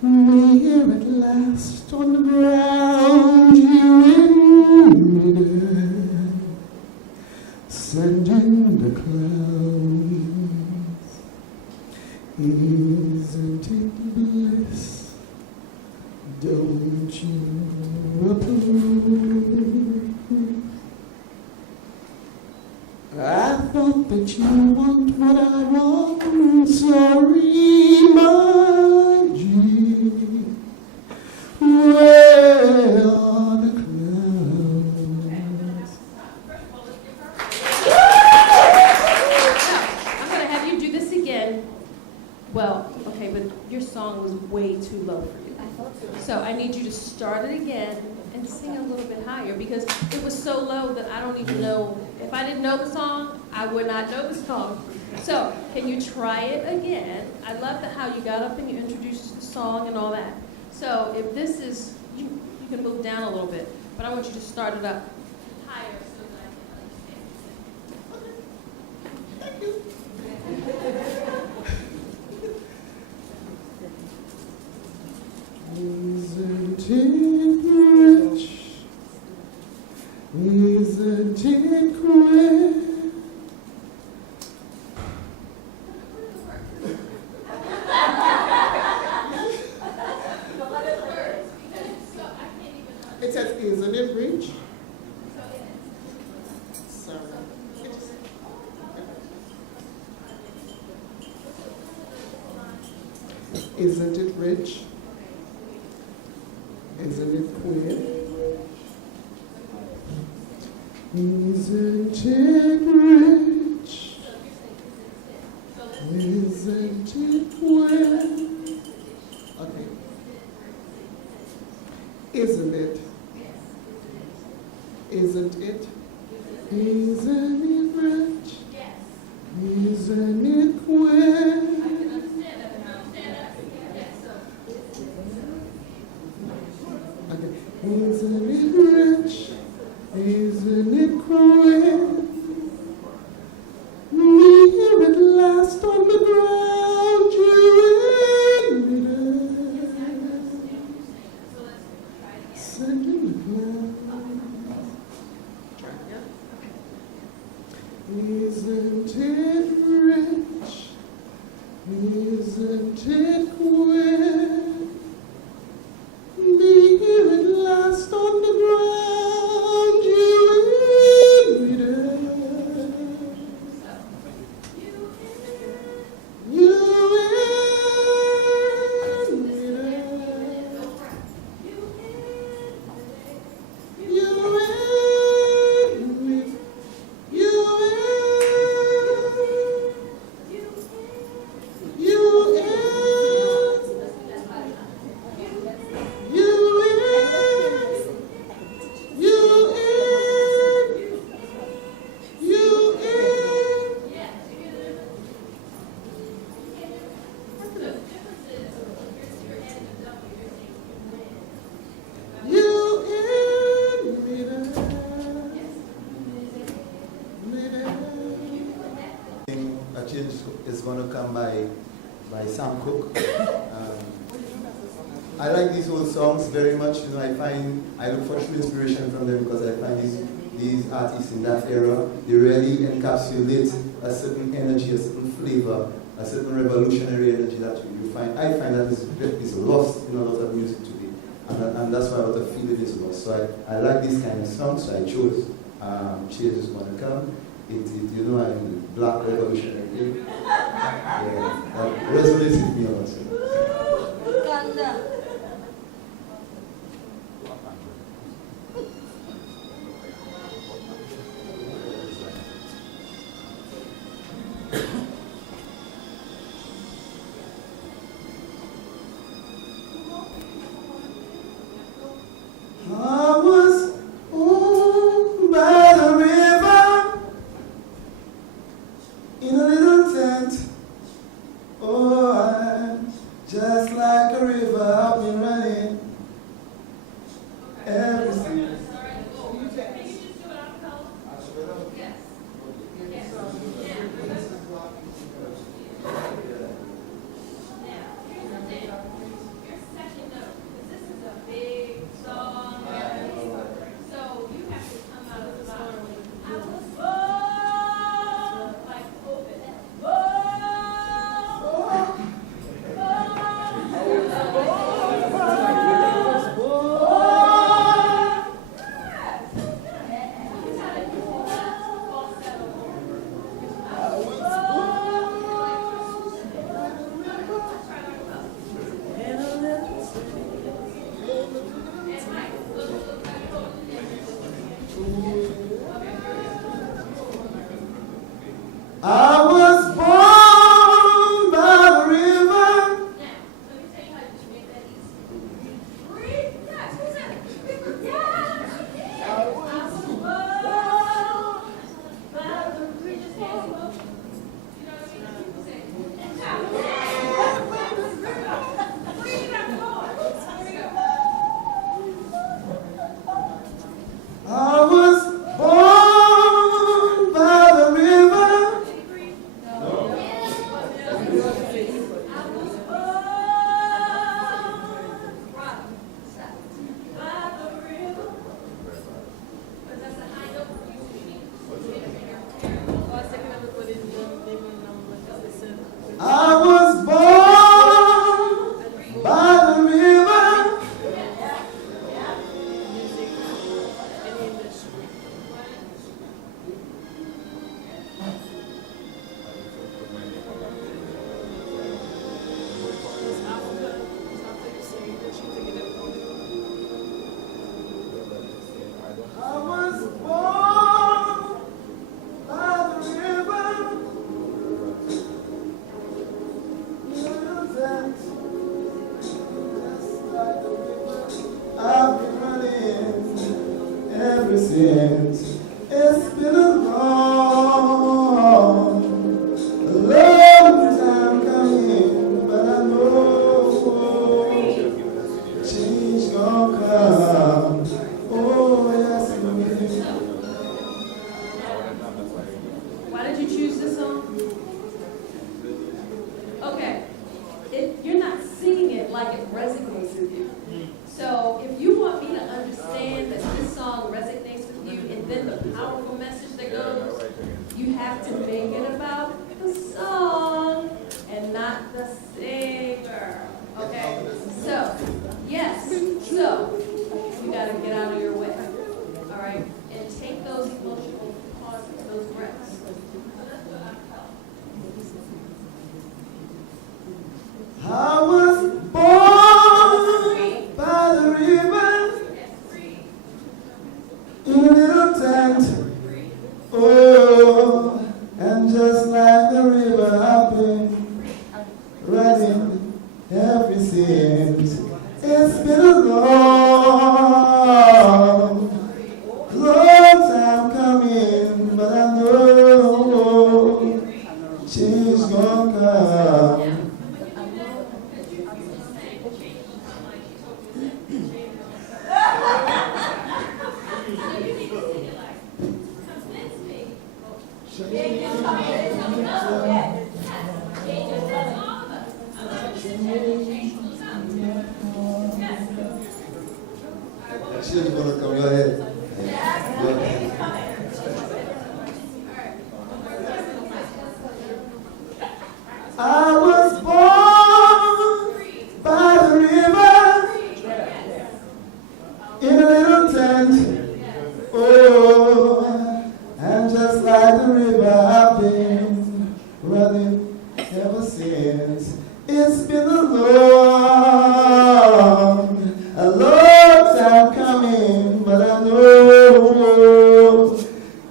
here at last on the ground you invented? Send in the clouds. Isn't it bliss? Don't you approve? I thought that you want what I want. Sorry, my G. Where are the clouds? I'm going to have you do this again. Well, okay, but your song was way too low for you. So I need you to start it again and sing a little bit higher, because it was so low that I don't even know. If I didn't know the song, I would not know the song. So can you try it again? I love how you got up and you introduced the song and all that. So if this is, you can move down a little bit, but I want you to start it up higher so that I can understand. Thank you. Isn't it rich? Isn't it great? It says, isn't it rich? Sorry. Isn't it rich? Isn't it queer? Isn't it rich? Isn't it queer? Okay. Isn't it? Isn't it? Isn't it rich? Isn't it queer? Okay. Isn't it rich? Isn't it queer? Near at last on the ground you send in the clouds. Isn't it rich? Isn't it queer? Near at last on the ground you is going to come by Sam Cooke. I like these old songs very much. You know, I look for true inspiration from them because I find these artists in that era, they really encapsulate a certain energy, a certain flavor, a certain revolutionary energy that you find. I find that is lost in a lot of music today, and that's why a lot of feeling is lost. So I like these kind of songs. So I chose Change Is Gonna Come. You know, I'm black revolutionary. Yeah, that resonates with me also. Whoa! choose this song? Okay. You're not singing it like it resonates with you. So if you want me to understand that this song resonates with you and then the powerful message that goes, you have to make it about the song and not the singer. Okay? So, yes. So, you got to get out of your way. All right? And take those emotional pauses, those breaths. I was born by the river in a little tent. Oh, and just like the river I've been running ever since. It's been a long time coming, but I know change gonna come. She's gonna come. Go ahead. Go ahead. I was born by the river in a little tent. Oh, and just like the river I've been running ever since. It's been a long time coming, but I know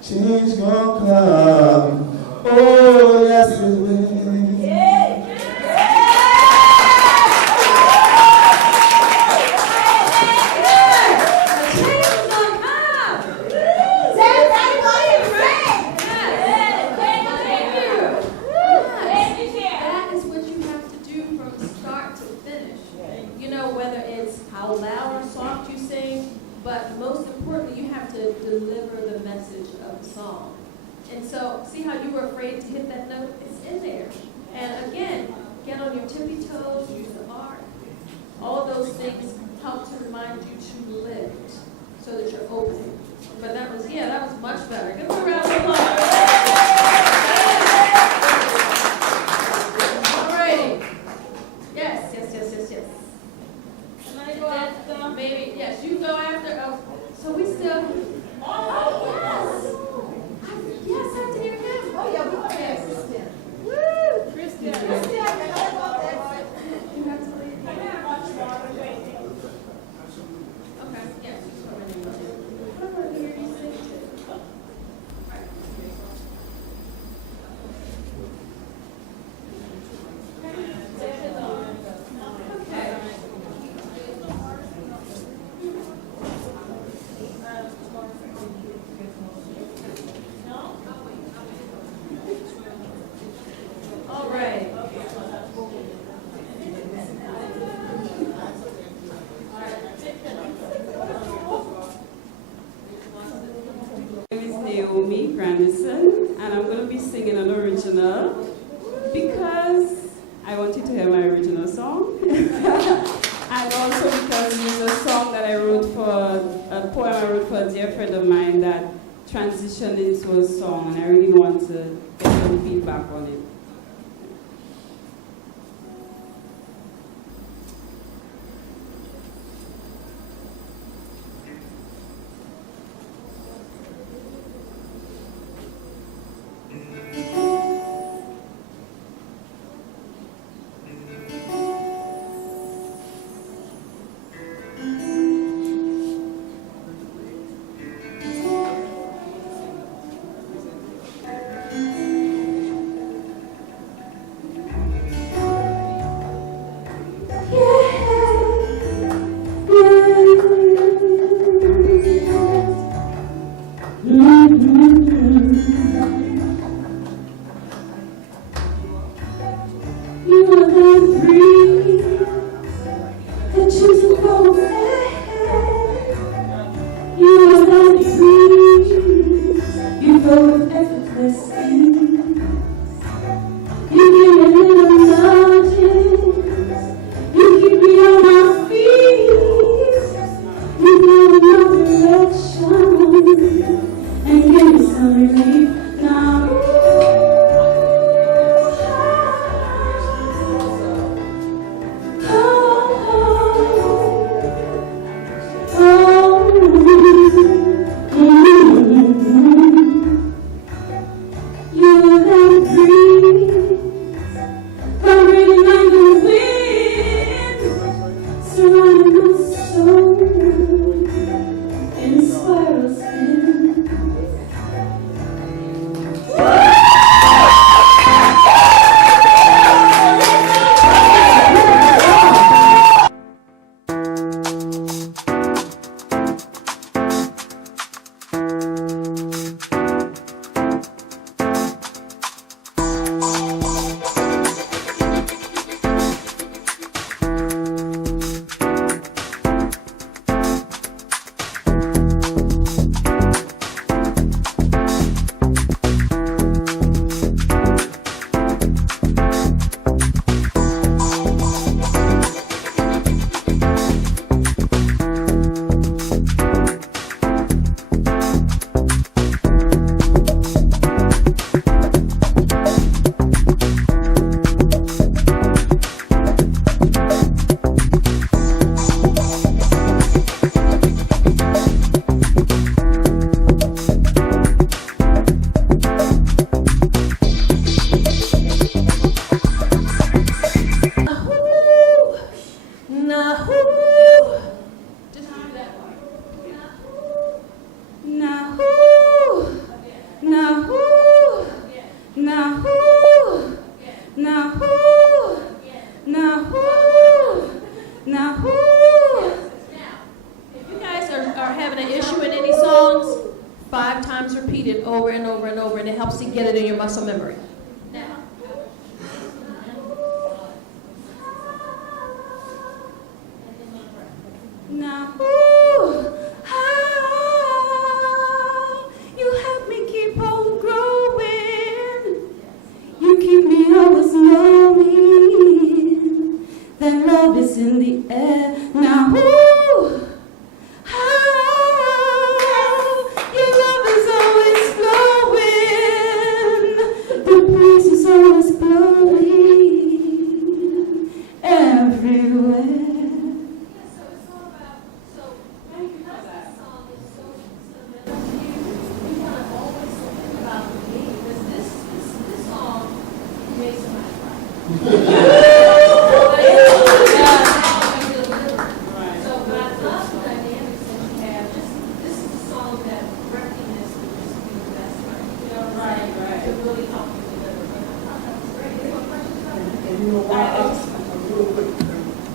change gonna come. Oh, yes it will. But most importantly, you have to deliver the message of the song. And so, see how you were afraid to hit that note? It's in there. And again, get on your tippy toes, use the mark. All of those things help to remind you to lift so that you're open. But that was much better. Give them a round of applause. All righty. Yes. Can I go after? Maybe, yes, you go after. Oh, so we still. Oh, yes. Yes, I did hear him. Oh, yeah, we want to have Christian. Woo! Christian, you have to leave. Okay, yes, you can already know. I want to hear you sing too. And I'm going to be singing an original because I want you to hear my original song. And also because it's a song that I wrote for, a poem I wrote for a dear friend of mine that transitioned into a song, and I really want to get some feedback on it. You go effortlessly. Now who? Now who? Now who? If you guys are having an issue in any songs, 5 times repeated over and over and over, and it helps to get it in your muscle memory. Now who? How? You help me keep on growing. You keep me always knowing that love is in the air. Now who? Your love is always flowing. The breeze is always blowing everywhere.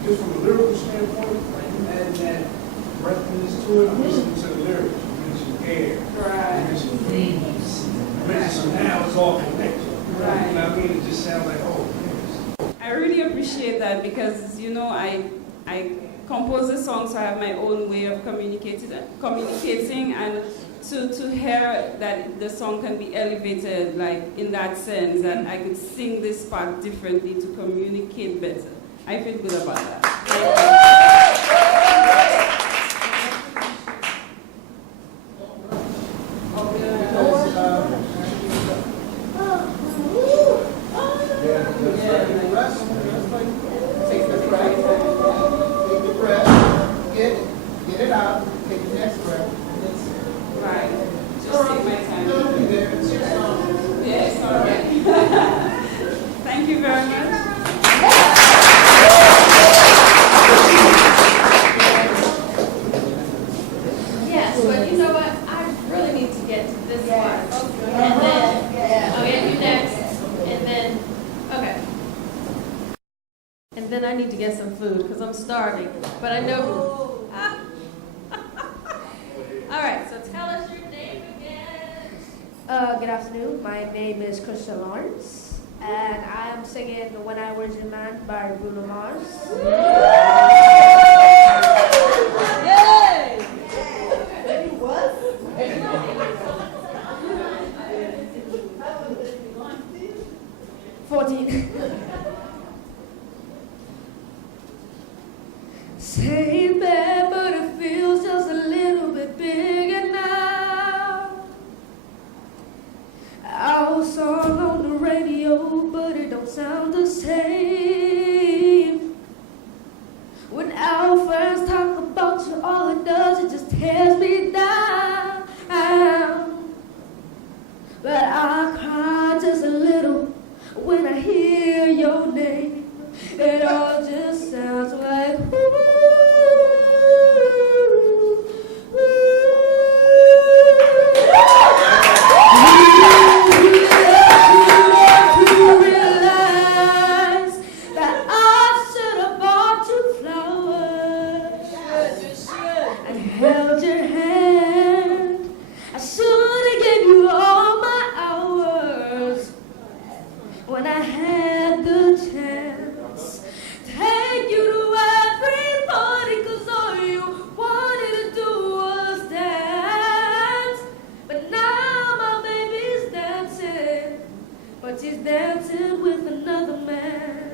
Just from a lyrical standpoint, like you add that breathiness to it, I'm listening to the lyrics. You mentioned air, you mentioned breeze, you mentioned so now it's all connected. You know what I mean? It just sounds like, oh, yes. I really appreciate that because, you know, I compose a song, so I have my own way of communicating and to hear that the song can be elevated, like in that sense, that I could sing this part differently to communicate better. I feel good about that. Take the breath, get it out, take the next breath. Right. Just take my time. Yes, all right. Thank you very much. Yes, but you know what? I really need to get to this part. And then, you next. And then, okay. And then I need to get some food because I'm starving. But I know. All right, so tell us your name again. Good afternoon. My name is Christian Lawrence, and I am singing "When I Was Your Man" by Bruno Mars. Yay! 14. Same bed, but it feels just a little bit bigger now. Our song on the radio, but it don't sound the same. When our friends talk about you, all it does, it just tears me down. But I cry just a little when I hear your name. It all just sounds like when I had the chance. Take you to every party, 'cause all you wanted to do was dance. But now my baby's dancing, but she's dancing with another man.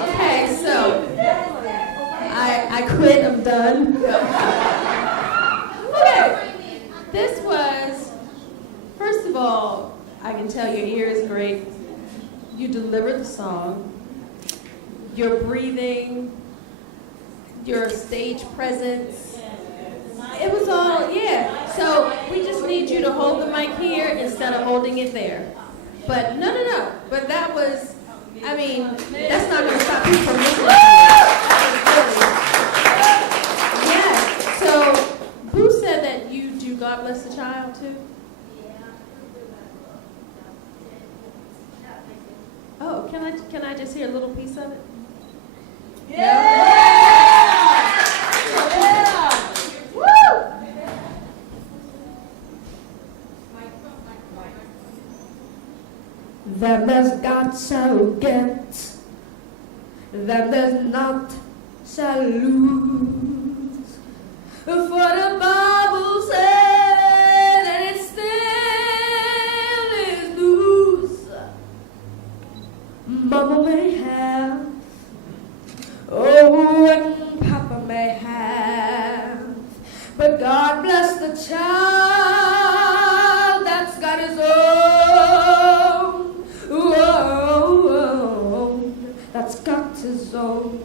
Okay, so I quit, I'm done. Okay, this was, first of all, I can tell your ear is great. You delivered the song. Your breathing, your stage presence. It was all, yeah. So we just need you to hold the mic here instead of holding it there. But no. But that was, I mean, that's not going to stop you from listening to it. Yes. So too? Oh, can I just hear a little piece of it? Them as God shall get, them as not shall lose. For the Bible said that it still is loose. Mama may have, oh, and Papa may have, but God bless the child that's got his own. That's got his own.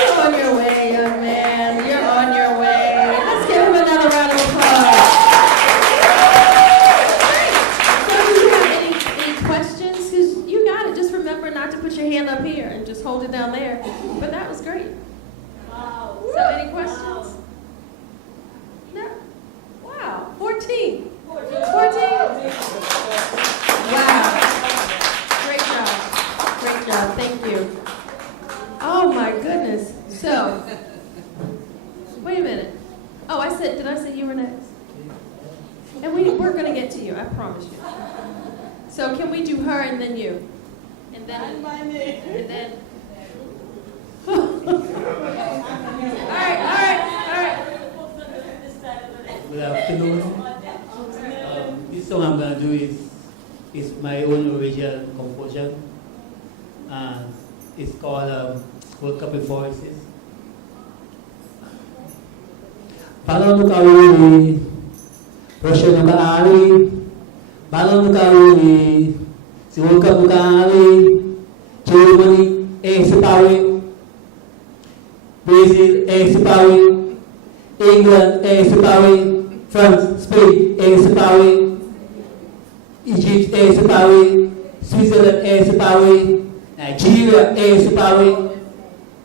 You're on your way, young man. You're on your way. Let's give him another round of applause. So do you have any questions? Because you got it. Just remember not to put your hand up here and just hold it down there. But that was great. Wow. So any questions? No? Wow. 14. 14? Wow. Great job. Great job. Thank you. Oh my goodness. So, wait a minute. Oh, did I say you were next? And we're going to get to you, I promise you. So can we do her and then you? And then, and then. All right. Good afternoon. This song I'm going to do is my own original composition. And it's called World Cup of Voices. Balon kauli, Russian kaali, balon kauli, si World Cup kaali, Germany Sipawi, Brazil Sipawi, England Sipawi, France, Spain Sipawi, Egypt Sipawi, Switzerland Sipawi, Nigeria Sipawi,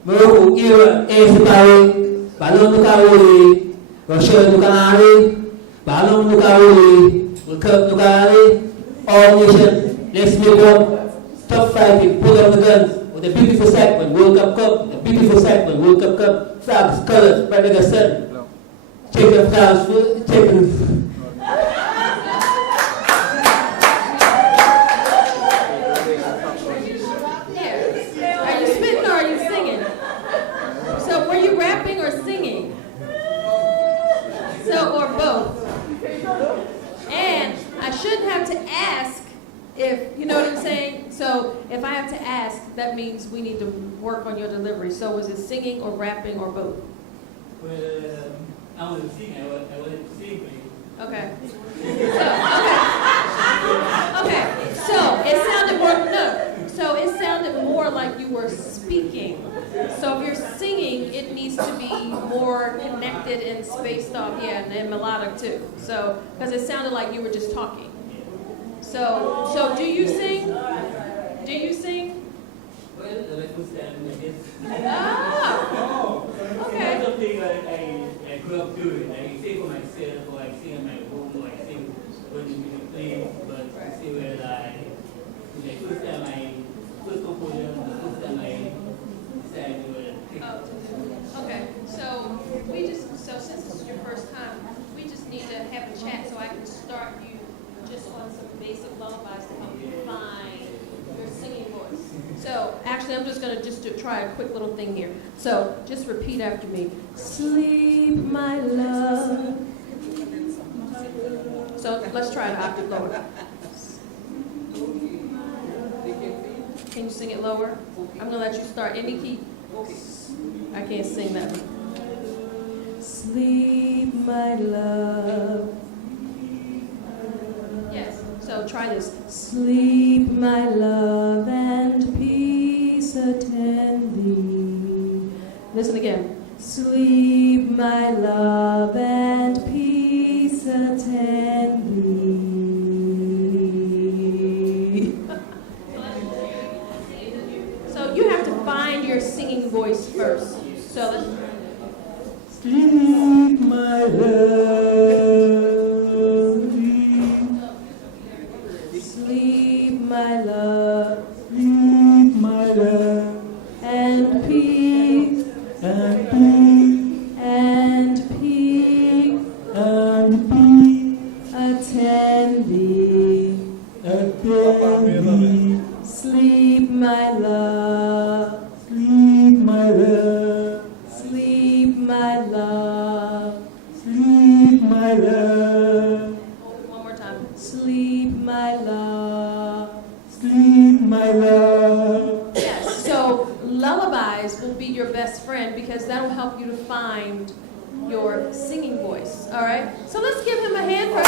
Morocco Iran Sipawi, balon kauli. Russia Nukari, Balum Nukari, World Cup Nukari, all nations, let's make one. Stop fighting, put up the guns, with the beautiful sight when World Cup come, the beautiful sight when World Cup come, flags, colors, bright like the sun. Check the flags, check the... Are you spitting or are you singing? So were you rapping or singing? So, or both. And I shouldn't have to ask if, you know what I'm saying? So, if I have to ask, that means we need to work on your delivery. So, was it singing or rapping or both? Well, I wasn't singing, I wanted to sing for you. Okay. Okay. So, it sounded more like you were speaking. So if you're singing, it needs to be more connected and spaced off, and melodic too. So, because it sounded like you were just talking. So do you sing? Do you sing? Well, the first time I did. Oh, okay. Something I grew up doing. I sing for myself, or I sing in my home, or I sing when you play. But I say when the first time I first composure, the first time I decided to take. Okay. So since this is your first time, we just need to have a chat so I can start you just on some basic lullabies to help you find your singing voice. So actually, I'm just going to try a quick little thing here. So just repeat after me. Sleep, my love. So let's try an octave lower. Can you sing it lower? I'm going to let you start any key. I can't sing that one. Sleep, my love. Yes, so try this. Sleep, my love, and peace attend thee. Listen again. Sleep, my love, and peace attend thee. So you have to find your singing voice first. So Sleep, my love. Sleep, my love, Sleep, my love. and peace, And peace, and peace and peace. attend thee. Attend thee. Sleep, my love, Sleep, my love. sleep, my love, Sleep, my love. One more time. sleep, my love. Sleep, my love. Yes, so lullabies will be your best friend because that'll help you to find your singing voice, all right? So let's give him a hand for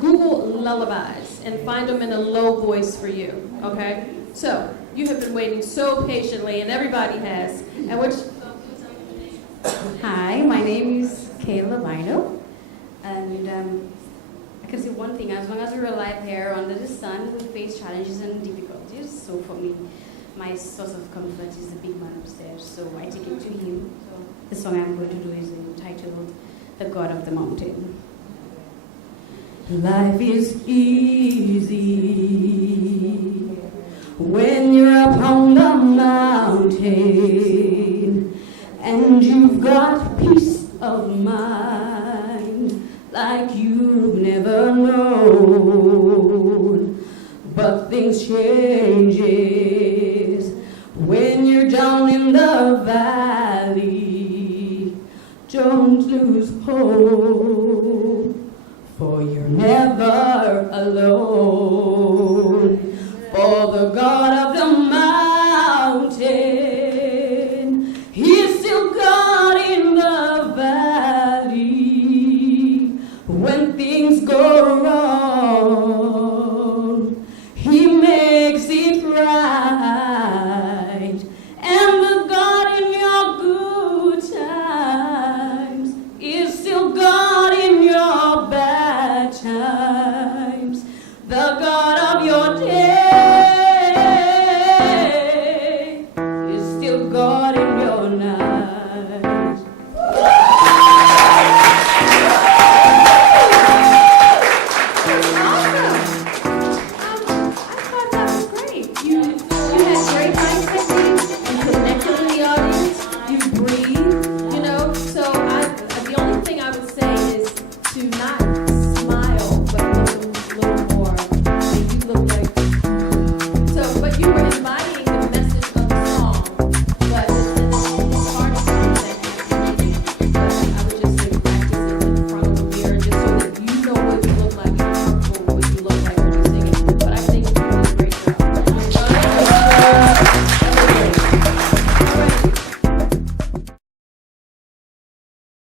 Google lullabies and find them in a low voice for you, okay? So you have been waiting so patiently, and everybody has. And which? Hi, my name is Kayla Vino, and I can say one thing: as long as we're alive here under the sun, we face challenges and difficulties. So for me, my source of comfort is the big man upstairs. So I take it to him. So the song I'm going to do is entitled "The God of the Mountain." Life is easy when you're upon the mountain and you've got peace of mind like you've never known. But things changes when you're down in the valley. Don't lose hope, for you're never alone. For the God of the mountain, He's still God in the valley. When things go wrong, He makes it right. And the God in your good times is still God in your bad times. The God of your day